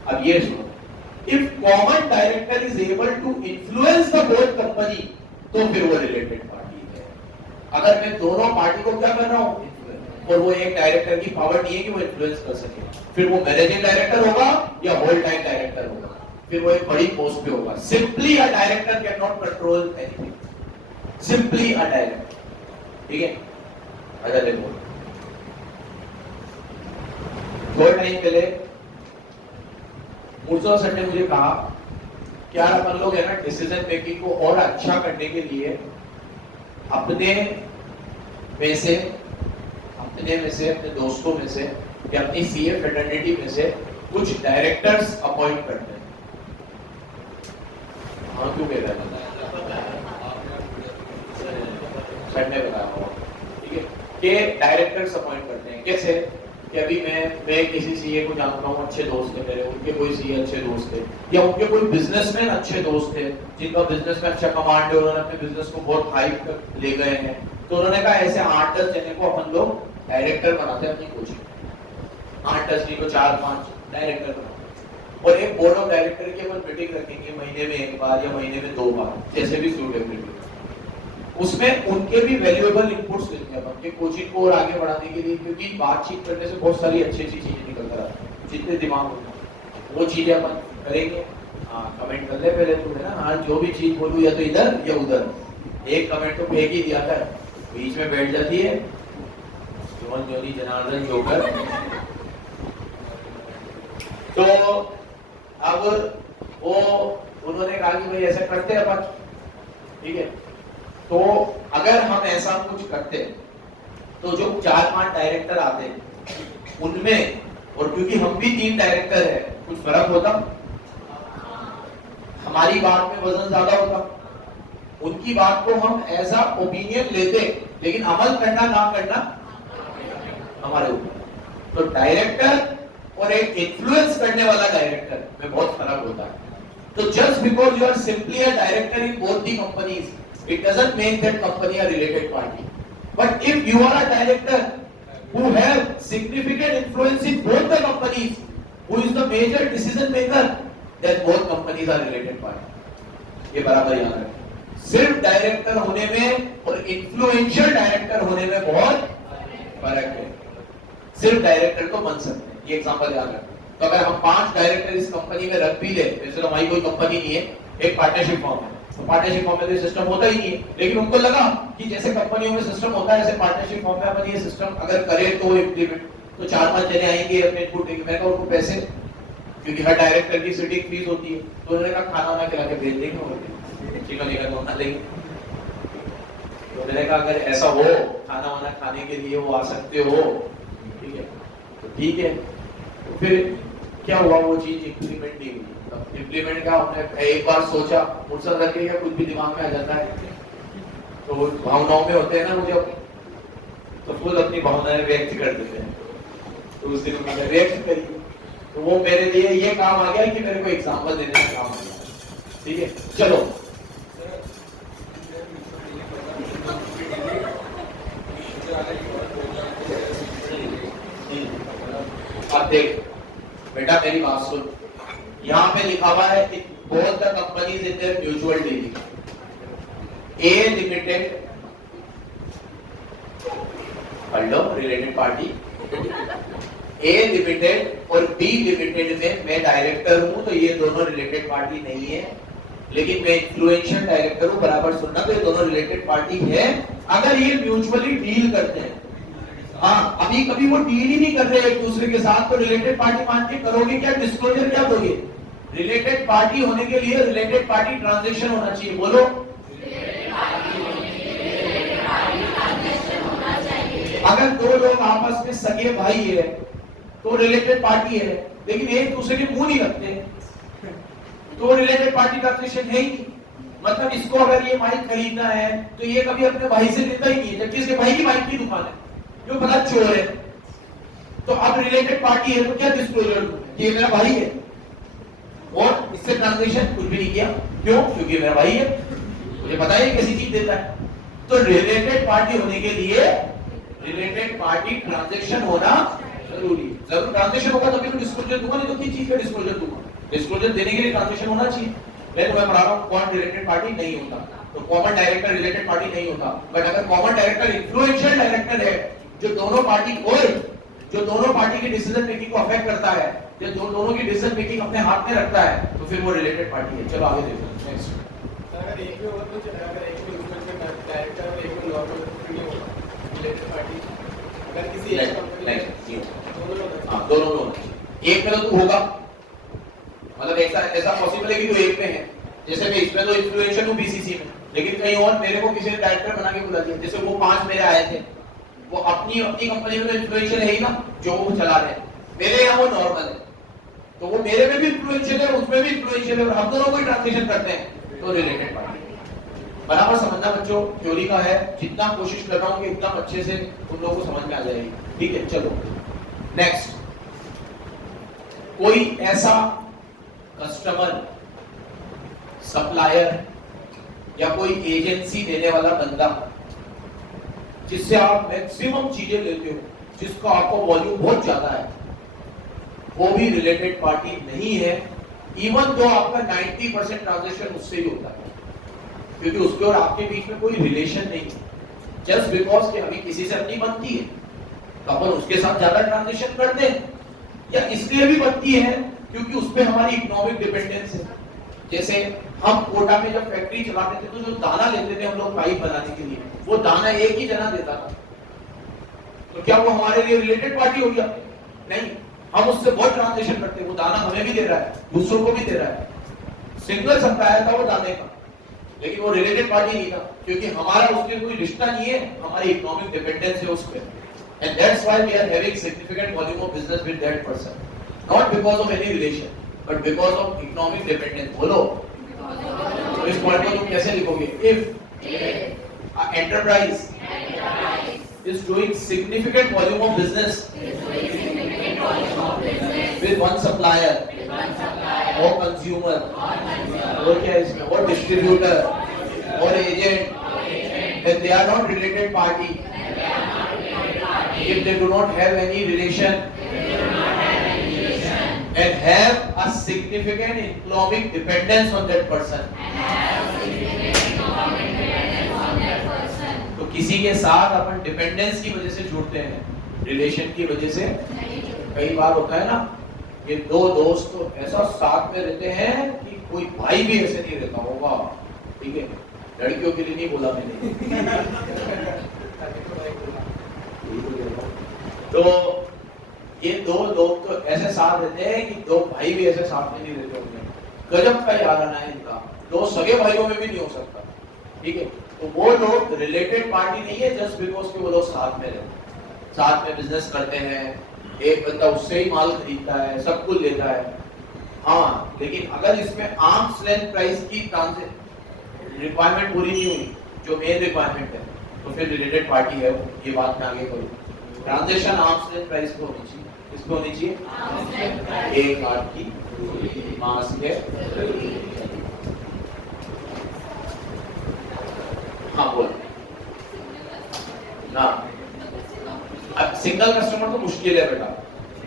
अब ये सुनो, if common director is able to influence the both company, तो फिर वो related party है। अगर मैं दोनों पार्टी को क्या कर रहा हूँ, और वो एक डायरेक्टर की पावर नहीं है कि वो इन्फ्लुएंस कर सके, फिर वो मैनेजिंग डायरेक्टर होगा या होल टाइम डायरेक्टर होगा, फिर वो एक बड़ी पोस्ट पे होगा। Simply a director can not control anything, simply a director, ठीक है। अच्छा देखो, थोड़े टाइम पहले मूर्छा सर ने मुझे कहा कि यार अपन लोग है ना डिसीजन मेकिंग को और अच्छा करने के लिए अपने में से अपने दोस्तों में से या अपनी सीए फ्रेटर्निटी में से कुछ डायरेक्टर्स अपॉइंट करते हैं। हाँ क्यों कह रहा है, सर ने बताया होगा, ठीक है, कि डायरेक्टर्स अपॉइंट करते हैं। कैसे कि अभी मैं किसी सीए को जानता हूँ, अच्छे दोस्त थे मेरे, उनके कोई सीए अच्छे दोस्त थे, या उनके कोई बिजनेसमैन अच्छे दोस्त थे जिनका बिजनेस में अच्छा कमांड है, उन्होंने अपने बिजनेस को बहुत हाई तक ले गए हैं। तो उन्होंने कहा ऐसे 8-10 जने को अपन लोग डायरेक्टर बनाते हैं अपनी कोचिंग, 8-10 नहीं तो 4-5 डायरेक्टर बनाते, और एक बोर्ड ऑफ डायरेक्टर की अपन मीटिंग रखेंगे महीने में 1 बार या महीने में 2 बार, जैसे भी सूटेबिलिटी। उसमें उनके भी वैल्यूएबल इनपुट्स लेते हैं अपन के कोचिंग को और आगे बढ़ाने के लिए, क्योंकि बातचीत करने से बहुत सारी अच्छी अच्छी चीजें निकल कर आती हैं, जितने दिमाग होता है वो चीजें अपन करेंगे। हाँ कमेंट कर ले पहले तू, है ना, हाँ जो भी चीज बोलूं या तो इधर या उधर, एक कमेंट तो फेंक ही दिया था, बीच में बैठ जाती है जोन जोनी जनार्दन जोकर। तो अब वो उन्होंने कहा कि भाई ऐसा करते हैं अपन, ठीक है। तो अगर हम ऐसा कुछ करते तो जो 4-5 डायरेक्टर आते उनमें, और क्योंकि हम भी 3 डायरेक्टर है, कुछ फर्क होता, हमारी बात में वजन ज्यादा होता, उनकी बात को हम ऐसा ओपिनियन लेते, लेकिन अमल करना ना करना हमारे ऊपर। तो डायरेक्टर और एक इन्फ्लुएंस करने वाला डायरेक्टर में बहुत फर्क होता है। तो just because you are simply a director in both the companies, it doesn't make that company a related party. But if you are a director who have significant influence in both the companies, who is the major decision maker, then both companies are related party. ये बराबर याद रखें। सिर्फ director होने में और influential director होने में बहुत फर्क है। सिर्फ डायरेक्टर तो बन सकते हैं, ये एग्जांपल याद रखें। तो अगर हम 5 डायरेक्टर इस कंपनी में रख भी ले, वैसे तो हमारी कोई कंपनी नहीं है, एक पार्टनरशिप फॉर्म है, पार्टनरशिप फॉर्म में तो सिस्टम होता ही नहीं है, लेकिन उनको लगा कि जैसे कंपनियों में सिस्टम होता है ऐसे पार्टनरशिप फॉर्म में अपन ये सिस्टम अगर करें तो इम्प्लीमेंट, तो 4-5 जने आएंगे अपने इनपुट देंगे। मैंने कहा उनको पैसे, क्योंकि हर डायरेक्टर की सिटिंग फीस होती है, तो उन्होंने कहा खाना वाना खिला के भेज देंगे और चिकन लेकर तो लेंगे। तो मैंने कहा अगर ऐसा हो, खाना वाना खाने के लिए वो आ सकते हो, ठीक है, तो ठीक है। तो फिर क्या हुआ, वो चीज इम्प्लीमेंट नहीं हुई। इम्प्लीमेंट का हमने एक बार सोचा, मुझसे लगे या कुछ भी दिमाग में आ जाता है, तो भावनाओं में होते हैं ना मुझे, तो खुद अपनी भावनाएं व्यक्त कर देते हैं। तो उस दिन मैंने व्यक्त करी, तो वो मेरे लिए ये काम आ गया कि मेरे को एग्जांपल देने का काम आ गया, ठीक है। चलो अब देख बेटा मेरी बात सुन, यहाँ पे लिखा हुआ है कि both the companies in their mutual dealing, A Limited, पढ़ लो रिलेटेड पार्टी, A Limited और B Limited में मैं डायरेक्टर हूँ, तो ये दोनों रिलेटेड पार्टी नहीं है, लेकिन मैं इन्फ्लुएंशियल डायरेक्टर हूँ, बराबर सुनना, तो ये दोनों रिलेटेड पार्टी है अगर ये म्यूचुअली डील करते हैं। हाँ अभी कभी वो डील ही नहीं कर रहे एक दूसरे के साथ, तो रिलेटेड पार्टी मान के करोगे क्या, डिस्क्लोजर क्या दोगे? रिलेटेड पार्टी होने के लिए रिलेटेड पार्टी ट्रांजैक्शन होना चाहिए, बोलो। अगर 2 लोग आपस में सगे भाई है तो रिलेटेड पार्टी है, लेकिन एक दूसरे के मुंह नहीं रखते तो रिलेटेड पार्टी ट्रांजैक्शन है ही नहीं। मतलब इसको अगर ये माइक खरीदना है तो ये कभी अपने भाई से लेता ही नहीं है, जबकि इसके भाई की माइक की दुकान है, जो बड़ा चोर है। तो अब रिलेटेड पार्टी है तो क्या डिस्क्लोजर, ये मेरा भाई है और इससे ट्रांजैक्शन कुछ भी नहीं किया, क्यों? क्योंकि मेरा भाई है, मुझे पता है कैसी चीज देता है। तो रिलेटेड पार्टी होने के लिए रिलेटेड पार्टी ट्रांजैक्शन होना जरूरी है। जरूर ट्रांजैक्शन होगा तभी तो डिस्क्लोजर दूंगा, नहीं तो किस चीज का डिस्क्लोजर दूंगा? डिस्क्लोजर देने के लिए ट्रांजैक्शन होना चाहिए। मैं तुम्हें पढ़ा रहा हूं कौन रिलेटेड पार्टी नहीं होता। तो कॉमन डायरेक्टर रिलेटेड पार्टी नहीं होता। बट अगर कॉमन डायरेक्टर इन्फ्लुएंशियल डायरेक्टर है जो दोनों पार्टी की डिसीजन मेकिंग को अफेक्ट करता है, जो दोनों की डिसीजन मेकिंग अपने हाथ में रखता है, तो फिर वो रिलेटेड पार्टी है। चलो आगे देखो नेक्स्ट। अगर एक में हो तो अगर एक में इन्फ्लुएंशियल डायरेक्टर और एक में नॉर्मल नहीं होगा रिलेटेड पार्टी, अगर किसी एक कंपनी में दोनों में एक में तो होगा, मतलब ऐसा पॉसिबल है कि तो एक में है। जैसे मैं इसमें तो इन्फ्लुएंशियल हूं बीसीसी में, लेकिन कहीं और मेरे को किसी ने डायरेक्टर बना के बुला दिया। जैसे वो 5 मेरे आए थे, वो अपनी कंपनी में तो इन्फ्लुएंशियल है ही ना, जो वो चला रहे हैं। मेरे यहाँ वो नॉर्मल है, तो वो मेरे में भी इन्फ्लुएंशियल है, उसमें भी इन्फ्लुएंशियल है, और हम दोनों को ट्रांसलेशन करते हैं, तो रिलेटेड पार्टी। बराबर समझना बच्चों, थ्योरी का है, जितना कोशिश कर रहा हूँ कि एकदम अच्छे से उन लोगों को समझ में आ जाएगी। ठीक है, चलो नेक्स्ट। कोई ऐसा कस्टमर, सप्लायर या कोई एजेंसी देने वाला बंदा जिससे आप मैक्सिमम चीजें लेते हो, जिसका आपका वॉल्यूम बहुत ज्यादा है, वो भी रिलेटेड पार्टी नहीं है, इवन तो आपका 90% ट्रांजैक्शन उससे ही होता है, क्योंकि उसके और आपके बीच में कोई रिलेशन नहीं है। जस्ट बिकॉज कि हमें किसी से अपनी बनती है तो अपन उसके साथ ज्यादा ट्रांजैक्शन करते हैं, या इसलिए भी बनती है क्योंकि उसपे हमारी इकोनॉमिक डिपेंडेंस है। जैसे हम कोटा में जब फैक्ट्री चलाते थे तो जो दाना लेते थे हम लोग पाइप बनाने के लिए, वो दाना एक ही जना देता था, तो क्या वो हमारे लिए रिलेटेड पार्टी हो गया? नहीं, हम उससे बहुत ट्रांजैक्शन करते हैं, वो दाना हमें भी दे रहा है, दूसरों को भी दे रहा है। सिंगल सप्लायर था वो दाने का, लेकिन वो रिलेटेड पार्टी नहीं था, क्योंकि हमारा उससे कोई रिश्ता नहीं है, हमारी इकोनॉमिक डिपेंडेंस है उस पर। And that's why we are having significant volume of business with that person, not because of any relation, but because of economic dependence. बोलो, तो इस पॉइंट को तुम कैसे लिखोगे? If an enterprise is doing significant volume of business with one supplier or consumer, और क्या है इसमें, or distributor or agent, then they are not related party. If they do not have any relation and have a significant economic dependence on that person, तो किसी के साथ अपन dependence की वजह से जुड़ते हैं, रिलेशन की वजह से। कई बार होता है ना कि दो दोस्त तो ऐसा साथ में रहते हैं कि कोई भाई भी ऐसे नहीं रहता होगा। ठीक है, लड़कियों के लिए नहीं बोला मैंने। तो ये दो लोग तो ऐसे साथ रहते हैं कि दो भाई भी ऐसे साथ में नहीं रहते होंगे। गजब का याराना है इनका, दो सगे भाइयों में भी नहीं हो सकता। ठीक है, तो वो लोग रिलेटेड पार्टी नहीं है जस्ट बिकॉज कि वो लोग साथ में रहते हैं, साथ में बिजनेस करते हैं, एक बंदा उससे ही माल खरीदता है, सब कुछ लेता है। हाँ, लेकिन अगर इसमें आर्म्स लेंथ प्राइस की रिक्वायरमेंट पूरी नहीं हुई, जो मेन रिक्वायरमेंट है, तो फिर रिलेटेड पार्टी है। ये बात मैं आगे करूँ। ट्रांजैक्शन आर्म्स लेंथ प्राइस पे होनी चाहिए, किसपे होनी चाहिए? एक हाथ की मास के। हाँ बोल ना, अब सिंगल कस्टमर तो मुश्किल है बेटा,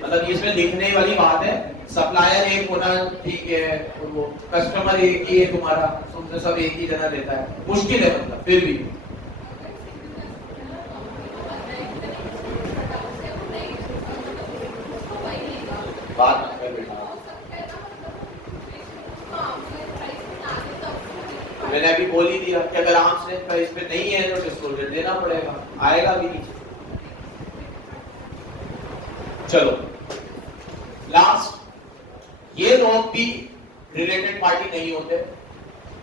मतलब इसमें लिखने वाली बात है। सप्लायर एक होना ठीक है, वो कस्टमर एक ही है तुम्हारा, तुमसे सब एक ही जना देता है, मुश्किल है मतलब। फिर भी बात मत कर बेटा, मैंने अभी बोल ही दिया कि अगर आर्म्स लेंथ प्राइस पे नहीं है तो डिस्क्लोजर देना पड़ेगा, आएगा भी नहीं। चलो लास्ट, ये लोग भी रिलेटेड पार्टी नहीं होते,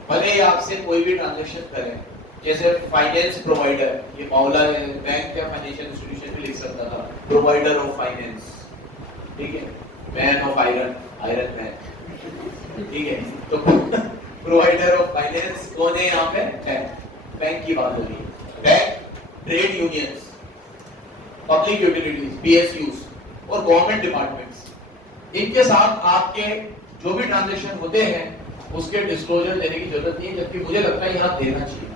भले ही आपसे कोई भी ट्रांजैक्शन करें। जैसे फाइनेंस प्रोवाइडर, ये मौला बैंक या फाइनेंशियल इंस्टीट्यूशन भी लिख सकता था, प्रोवाइडर ऑफ फाइनेंस। ठीक है, man of iron, iron man. ठीक है, तो प्रोवाइडर ऑफ फाइनेंस कौन है यहाँ पे? बैंक की बात हो रही है। Bank, trade unions, public utilities, PSUs और गवर्नमेंट डिपार्टमेंट्स, इनके साथ आपके जो भी ट्रांजैक्शन होते हैं उसके डिस्क्लोजर देने की जरूरत नहीं है, जबकि मुझे लगता है यहाँ देना चाहिए,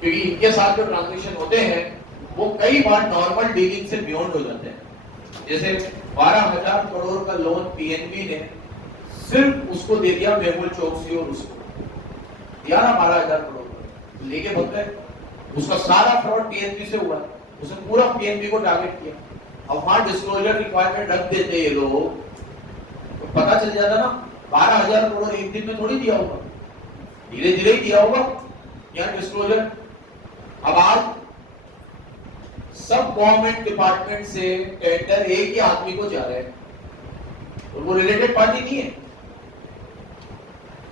क्योंकि इनके साथ जो ट्रांजैक्शन होते हैं वो कई बार नॉर्मल डीलिंग से बियॉन्ड हो जाते हैं। जैसे 12,000 करोड़ का लोन पीएनबी ने सिर्फ उसको दे दिया मेहुल चौकसी और उसको, दिया ना 12,000 करोड़, तो लेके भग गए। उसका सारा फ्रॉड पीएनबी से हुआ, उसने पूरा पीएनबी को टारगेट किया। अब वहां डिस्क्लोजर रिक्वायरमेंट रख देते ये लोग, तो पता चल जाता ना 12,000 करोड़ एक दिन में थोड़ी दिया होगा, धीरे धीरे ही दिया होगा यहाँ डिस्क्लोजर। अब आज सब गवर्नमेंट डिपार्टमेंट से टेंडर एक ही आदमी को जा रहे हैं और वो रिलेटेड पार्टी नहीं है,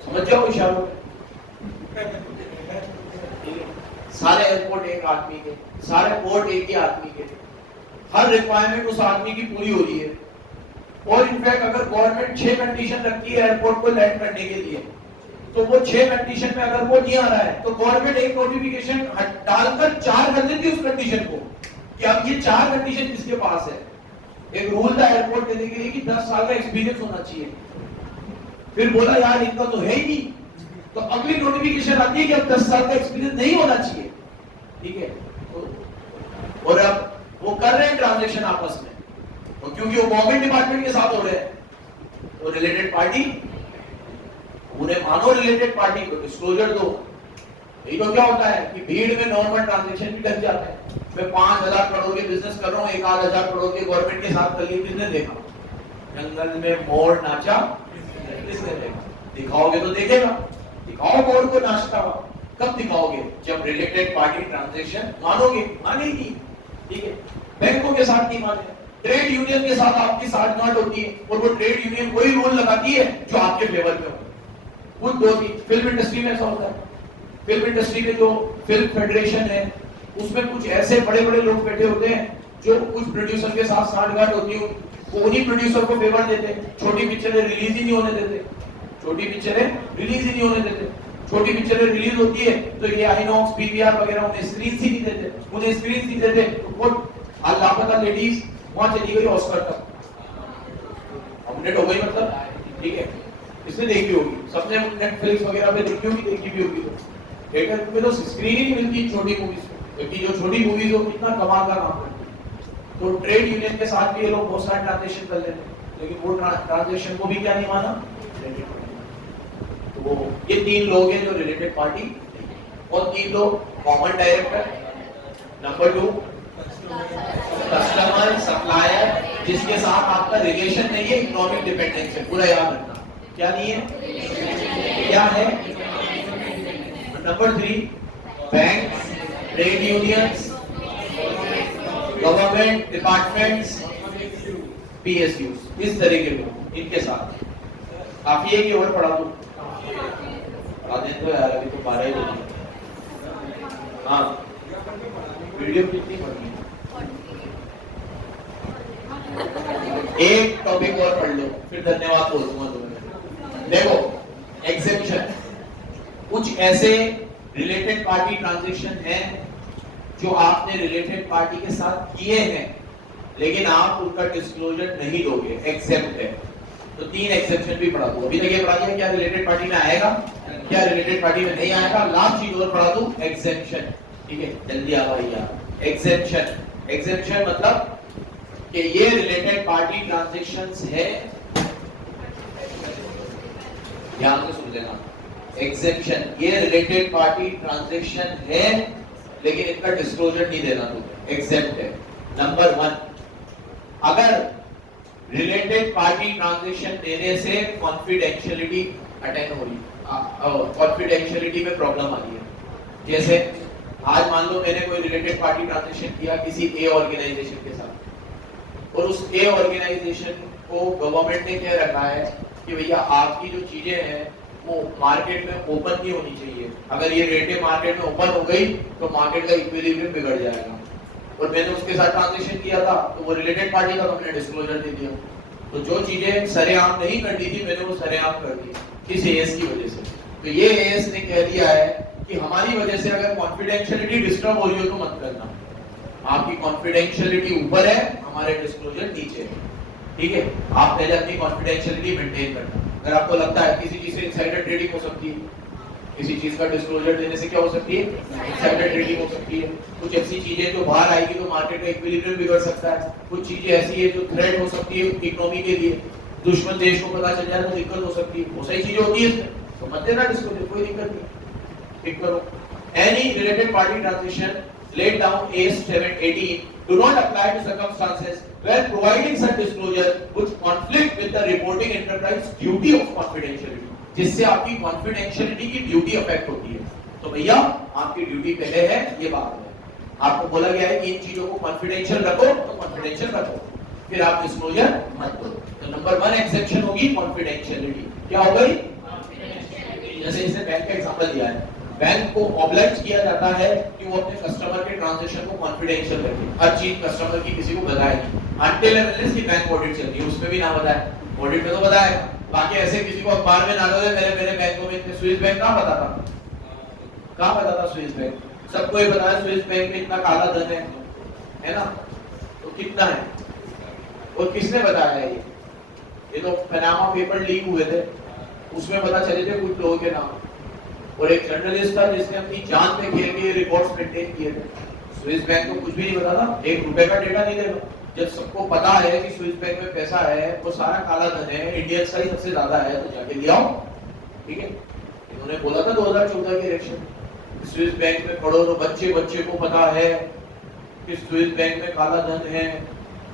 समझ जाओ इशारों में। सारे एयरपोर्ट एक आदमी के, सारे पोर्ट एक ही आदमी के, हर रिक्वायरमेंट उस आदमी की पूरी हो रही है। और इनफैक्ट अगर गवर्नमेंट 6 कंडीशन रखती है एयरपोर्ट को लैंड करने के लिए, तो वो 6 कंडीशन में अगर वो नहीं आ रहा है तो गवर्नमेंट एक नोटिफिकेशन डालकर 4 कर देती है उस कंडीशन को कि अब ये 4 कंडीशन किसके पास है। एक रूल था एयरपोर्ट देने के लिए कि 10 साल का एक्सपीरियंस होना चाहिए। फिर बोला यार इनका तो है ही नहीं, तो अगली नोटिफिकेशन आती है कि अब 10 साल का एक्सपीरियंस नहीं होना चाहिए, ठीक है। और अब वो कर रहे हैं ट्रांजैक्शन आपस में, और क्योंकि वो गवर्नमेंट डिपार्टमेंट के साथ हो रहे हैं, तो रिलेटेड पार्टी, उन्हें मानो रिलेटेड पार्टी को डिस्क्लोजर दो। यही तो क्या होता है कि भीड़ में नॉर्मल ट्रांजैक्शन भी डर जाते हैं। मैं 5,000 करोड़ के बिजनेस कर रहा हूँ, 1,000 करोड़ के गवर्नमेंट के साथ कर लिए, किसने देखा? जंगल में मोर नाचा, किसने देखा? दिखाओगे तो देखेगा, दिखाओ मोर को नाचता हुआ। कब दिखाओगे? जब रिलेटेड पार्टी ट्रांजैक्शन मानोगे, मानेगी, ठीक है। बैंकों के साथ नहीं माने, ट्रेड यूनियन के साथ आपकी साठगांठ होती है और वो ट्रेड यूनियन कोई रूल लगाती है जो आपके फेवर में हो। कुछ दो तीन फिल्म इंडस्ट्री में ऐसा होता है। फिल्म इंडस्ट्री में जो फिल्म फेडरेशन है उसमें कुछ ऐसे बड़े बड़े लोग बैठे होते हैं जो कुछ प्रोड्यूसर के साथ साठगांठ होती है, वो उन्हीं प्रोड्यूसर को फेवर देते, छोटी पिक्चरें रिलीज ही नहीं होने देते, छोटी पिक्चरें रिलीज ही नहीं होने देते। छोटी पिक्चरें रिलीज होती है तो ये आइनॉक्स पीवीआर वगैरह उन्हें स्क्रीन ही नहीं देते, उन्हें स्क्रीन नहीं देते। तो वो लापता लेडीज वहां चली गई ऑस्कर तक, अपडेट हो गई मतलब, ठीक है। इसने देखी होगी, सबने नेटफ्लिक्स वगैरह पे देखी होगी, देखी भी होगी। तो थिएटर में तो स्क्रीन ही नहीं मिलती छोटी मूवीज को, क्योंकि जो छोटी मूवीज हो कितना कमाल का काम करती है। तो ट्रेड यूनियन के साथ भी ये लोग बहुत सारे ट्रांजेक्शन कर लेते हैं, लेकिन वो ट्रांजेक्शन को भी क्या नहीं माना, तो वो ये 3 लोग हैं जो रिलेटेड पार्टी, और 3 लोग common director, number 2 customer supplier जिसके साथ आपका रिलेशन नहीं है, इकोनॉमिक डिपेंडेंस है, पूरा याद रखना। क्या नहीं है, क्या है? Number 3 bank, trade unions, government departments, PSUs, इस तरह के लोग, इनके साथ काफी है कि और पढ़ा दो, पढ़ा दें तो यार, अभी तो 12 ही बजे। हाँ, वीडियो कितनी पढ़नी है? एक टॉपिक और पढ़ लो, फिर धन्यवाद बोल दूंगा तुम्हें। देखो, एग्जेम्पशन, कुछ ऐसे रिलेटेड पार्टी ट्रांजैक्शन हैं जो आपने रिलेटेड पार्टी के साथ किए हैं, लेकिन आप उनका डिस्क्लोजर नहीं दोगे, एग्जेम्प्ट है। तो 3 एक्सेप्शन भी पढ़ा दूं। अभी तक ये पढ़ा दिया, क्या रिलेटेड पार्टी में आएगा, क्या रिलेटेड पार्टी में नहीं आएगा। लास्ट चीज और पढ़ा दूं, एग्जेम्पशन, ठीक है, जल्दी आ भैया। एग्जेम्पशन, एग्जेम्पशन मतलब कि ये रिलेटेड पार्टी ट्रांजैक्शंस है, ध्यान से सुन लेना। एग्जेम्पशन, ये रिलेटेड पार्टी ट्रांजैक्शन है लेकिन इनका डिस्क्लोजर नहीं देना तुम्हें, एग्जेम्प्ट है। नंबर 1, अगर रिलेटेड पार्टी ट्रांजैक्शन देने से कॉन्फिडेंशियलिटी अटेन हो रही, कॉन्फिडेंशियलिटी में प्रॉब्लम आ रही है। जैसे आज मान लो मैंने कोई रिलेटेड पार्टी ट्रांजैक्शन किया किसी ए ऑर्गेनाइजेशन के साथ, और उस ए ऑर्गेनाइजेशन को गवर्नमेंट ने क्या रखा है कि भैया आपकी जो चीजें हैं वो मार्केट में ओपन नहीं होनी चाहिए, अगर ये रेटें मार्केट में ओपन हो गई तो मार्केट का इक्विलिब्रियम बिगड़ जाएगा। और मैंने उसके साथ ट्रांजैक्शन किया था तो वो रिलेटेड पार्टी का, तो मैंने डिस्क्लोजर दे दिया। तो जो चीजें सरेआम नहीं करनी थी मैंने वो सरेआम कर दी, किस एएस की वजह से। तो ये एएस ने कह दिया है कि हमारी वजह से अगर कॉन्फिडेंशियलिटी डिस्टर्ब हो रही हो तो मत करना, आपकी कॉन्फिडेंशियलिटी ऊपर है, हमारे डिस्क्लोजर नीचे है, ठीक है। आप पहले अपनी कॉन्फिडेंशियलिटी मेंटेन करना। अगर आपको लगता है किसी चीज से इनसाइडर ट्रेडिंग हो सकती है, किसी चीज का डिस्क्लोजर देने से क्या हो सकती है, इनसाइडर ट्रेडिंग हो सकती है। कुछ ऐसी चीजें जो बाहर आएगी तो मार्केट का इक्विलिब्रियम बिगड़ सकता है। कुछ चीजें ऐसी है जो थ्रेट हो सकती है इकोनॉमी के लिए, दुश्मन देश को पता चल जाए तो दिक्कत हो सकती है, बहुत सारी चीजें होती है इसमें, तो मत देना डिस्क्लोजर, कोई दिक्कत नहीं। पिक करो, any related party transaction laid down A718 do not apply to circumstances where providing such disclosure which conflict with the reporting enterprise duty of confidentiality, जिससे आपकी confidentiality की ड्यूटी अफेक्ट होती है। तो भैया आपकी ड्यूटी पहले है, ये बात है। आपको बोला गया है कि इन चीजों को कॉन्फिडेंशियल रखो, तो कॉन्फिडेंशियल रखो, फिर आप डिस्क्लोजर मत करो। तो नंबर 1 एक्सेप्शन होगी कॉन्फिडेंशियलिटी। क्या हो गई? जैसे इसने बैंक का एग्जांपल दिया है, बैंक को ऑब्लाइज किया जाता है कि वो अपने कस्टमर के ट्रांजैक्शन को कॉन्फिडेंशियल रखे, हर चीज कस्टमर की किसी को बताए नहीं, अनटिल अनलेस की बैंक ऑडिट चल रही है उसमें भी ना बताए, ऑडिट में तो बताएगा। बाकी ऐसे किसी को अखबार में ना दे मेरे बैंकों में इतने, स्विस बैंक कहां पता था, कहां पता था स्विस बैंक? सबको ये बताया स्विस बैंक में इतना काला धन है ना, तो कितना है और किसने बताया है? ये तो पनामा पेपर लीक हुए थे, उसमें पता चले थे कुछ लोगों के नाम, और एक जर्नलिस्ट था जिसने अपनी जान पे खेल के रिकॉर्ड्स मेंटेन किए थे। स्विस बैंक को कुछ भी नहीं पता था, 1 रुपए का डेटा नहीं देगा। जब सबको पता है कि स्विस बैंक में पैसा है, वो सारा काला धन है, इंडियंस का ही सबसे ज्यादा है, तो जाके ले आओ। ठीक है, इन्होंने बोला था 2014 के इलेक्शन, स्विस बैंक में पढ़ो तो बच्चे को पता है कि स्विस बैंक में काला धन है,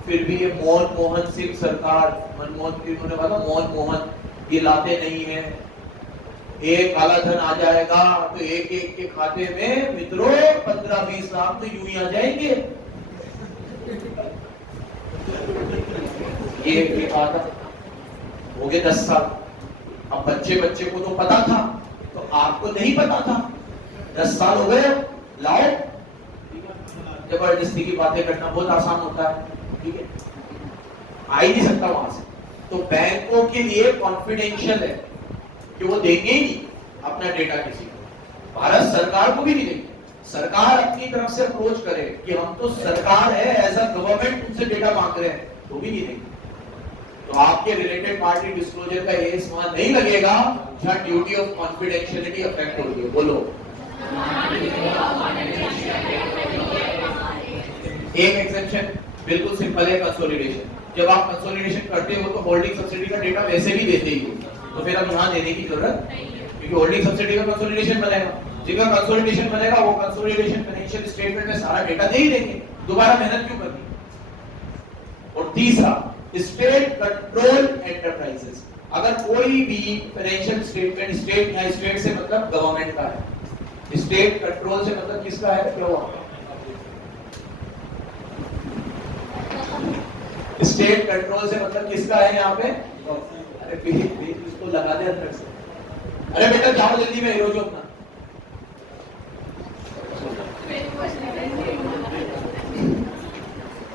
फिर भी ये मनमोहन सिंह सरकार, मनमोहन सिंह, उन्होंने कहा मनमोहन ये लाते नहीं है, एक काला धन आ जाएगा तो एक के खाते में मित्रों 15-20 लाख तो यूं ही आ जाएंगे। ये कहा था, हो गए 10 साल। अब बच्चे को तो पता था, तो आपको नहीं पता था, 10 साल हो गए, लाओ। जबरदस्ती की बातें करना बहुत आसान होता है, ठीक है, आ ही नहीं सकता वहां से। तो बैंकों के लिए कॉन्फिडेंशियल है कि वो देंगे ही नहीं अपना डेटा किसी को, भारत सरकार को भी नहीं देंगे। सरकार अपनी तरफ से अप्रोच करे कि हम तो सरकार है, एज अ गवर्नमेंट उनसे डेटा मांग रहे हैं, तो भी नहीं देंगे। तो आपके रिलेटेड पार्टी डिस्क्लोजर का ये सवाल नहीं लगेगा जहां ड्यूटी ऑफ कॉन्फिडेंशियलिटी अफेक्ट हो रही है। बोलो, एक एक्सेप्शन बिल्कुल सिंपल है, कंसोलिडेशन। जब आप कंसोलिडेशन करते हो तो होल्डिंग सब्सिडी का डेटा वैसे भी देते ही हो, तो फिर अब यहाँ देने की जरूरत नहीं है, क्योंकि होल्डिंग सब्सिडी का कंसोलिडेशन बनेगा। जिसका कंसोलिडेशन बनेगा वो कंसोलिडेशन फाइनेंशियल स्टेटमेंट में सारा डेटा दे ही देंगे, दोबारा मेहनत क्यों करनी। और तीसरा, स्टेट कंट्रोल एंटरप्राइजेस। अगर कोई भी फाइनेंशियल स्टेटमेंट, स्टेट या स्टेट से मतलब गवर्नमेंट का है, स्टेट कंट्रोल से मतलब किसका है? क्या हुआ? स्टेट कंट्रोल से मतलब किसका है यहाँ पे? अरे प्लीज इसको लगा दे अंदर से। अरे बेटा जाओ जल्दी में, हीरो जो अपना।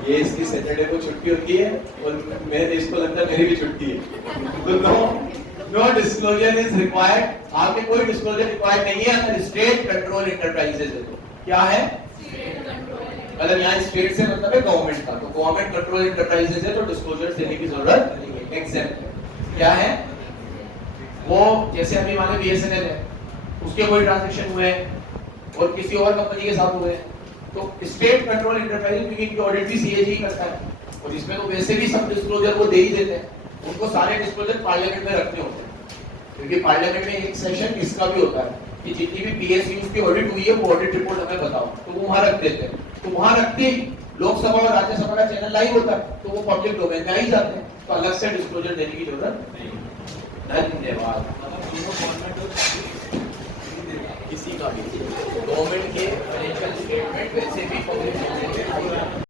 ये इसकी सैटरडे को छुट्टी होती है और मैं इसको लगता है मेरी भी छुट्टी है, तो नो डिस्क्लोजर इज रिक्वायर्ड। आपके कोई डिस्क्लोजर रिक्वायर्ड नहीं है अगर स्टेट कंट्रोल एंटरप्राइजेस है। तो क्या है? मतलब यहाँ स्टेट से मतलब है गवर्नमेंट का, तो गवर्नमेंट कंट्रोल एंटरप्राइजेस है तो डिस्क्लोजर देने की जरूरत नहीं है। एग्जाम्पल क्या है? वो जैसे अभी मान लो बीएसएनएल है, उसके कोई ट्रांजैक्शन हुए और किसी और कंपनी के साथ हुए, तो स्टेट कंट्रोल एंटरप्राइज, क्योंकि इनकी ऑडिट भी सीएजी करता है और इसमें तो वैसे भी सब डिस्क्लोजर वो दे ही देते हैं, उनको सारे डिस्क्लोजर पार्लियामेंट में रखने होते हैं, क्योंकि पार्लियामेंट में एक सेशन इसका भी होता है कि जितनी भी पीएसयूज की ऑडिट हुई है वो ऑडिट रिपोर्ट हमें बताओ, तो वो वहां रख देते हैं। तो वहां रखते ही लोकसभा और राज्यसभा का चैनल लाइव होता है, तो वो पब्लिक डोमेन में आ ही जाते हैं, तो अलग से डिस्क्लोजर देने की जरूरत नहीं। धन्यवाद। किसी का भी गवर्नमेंट के फाइनेंशियल स्टेटमेंट वैसे भी पब्लिक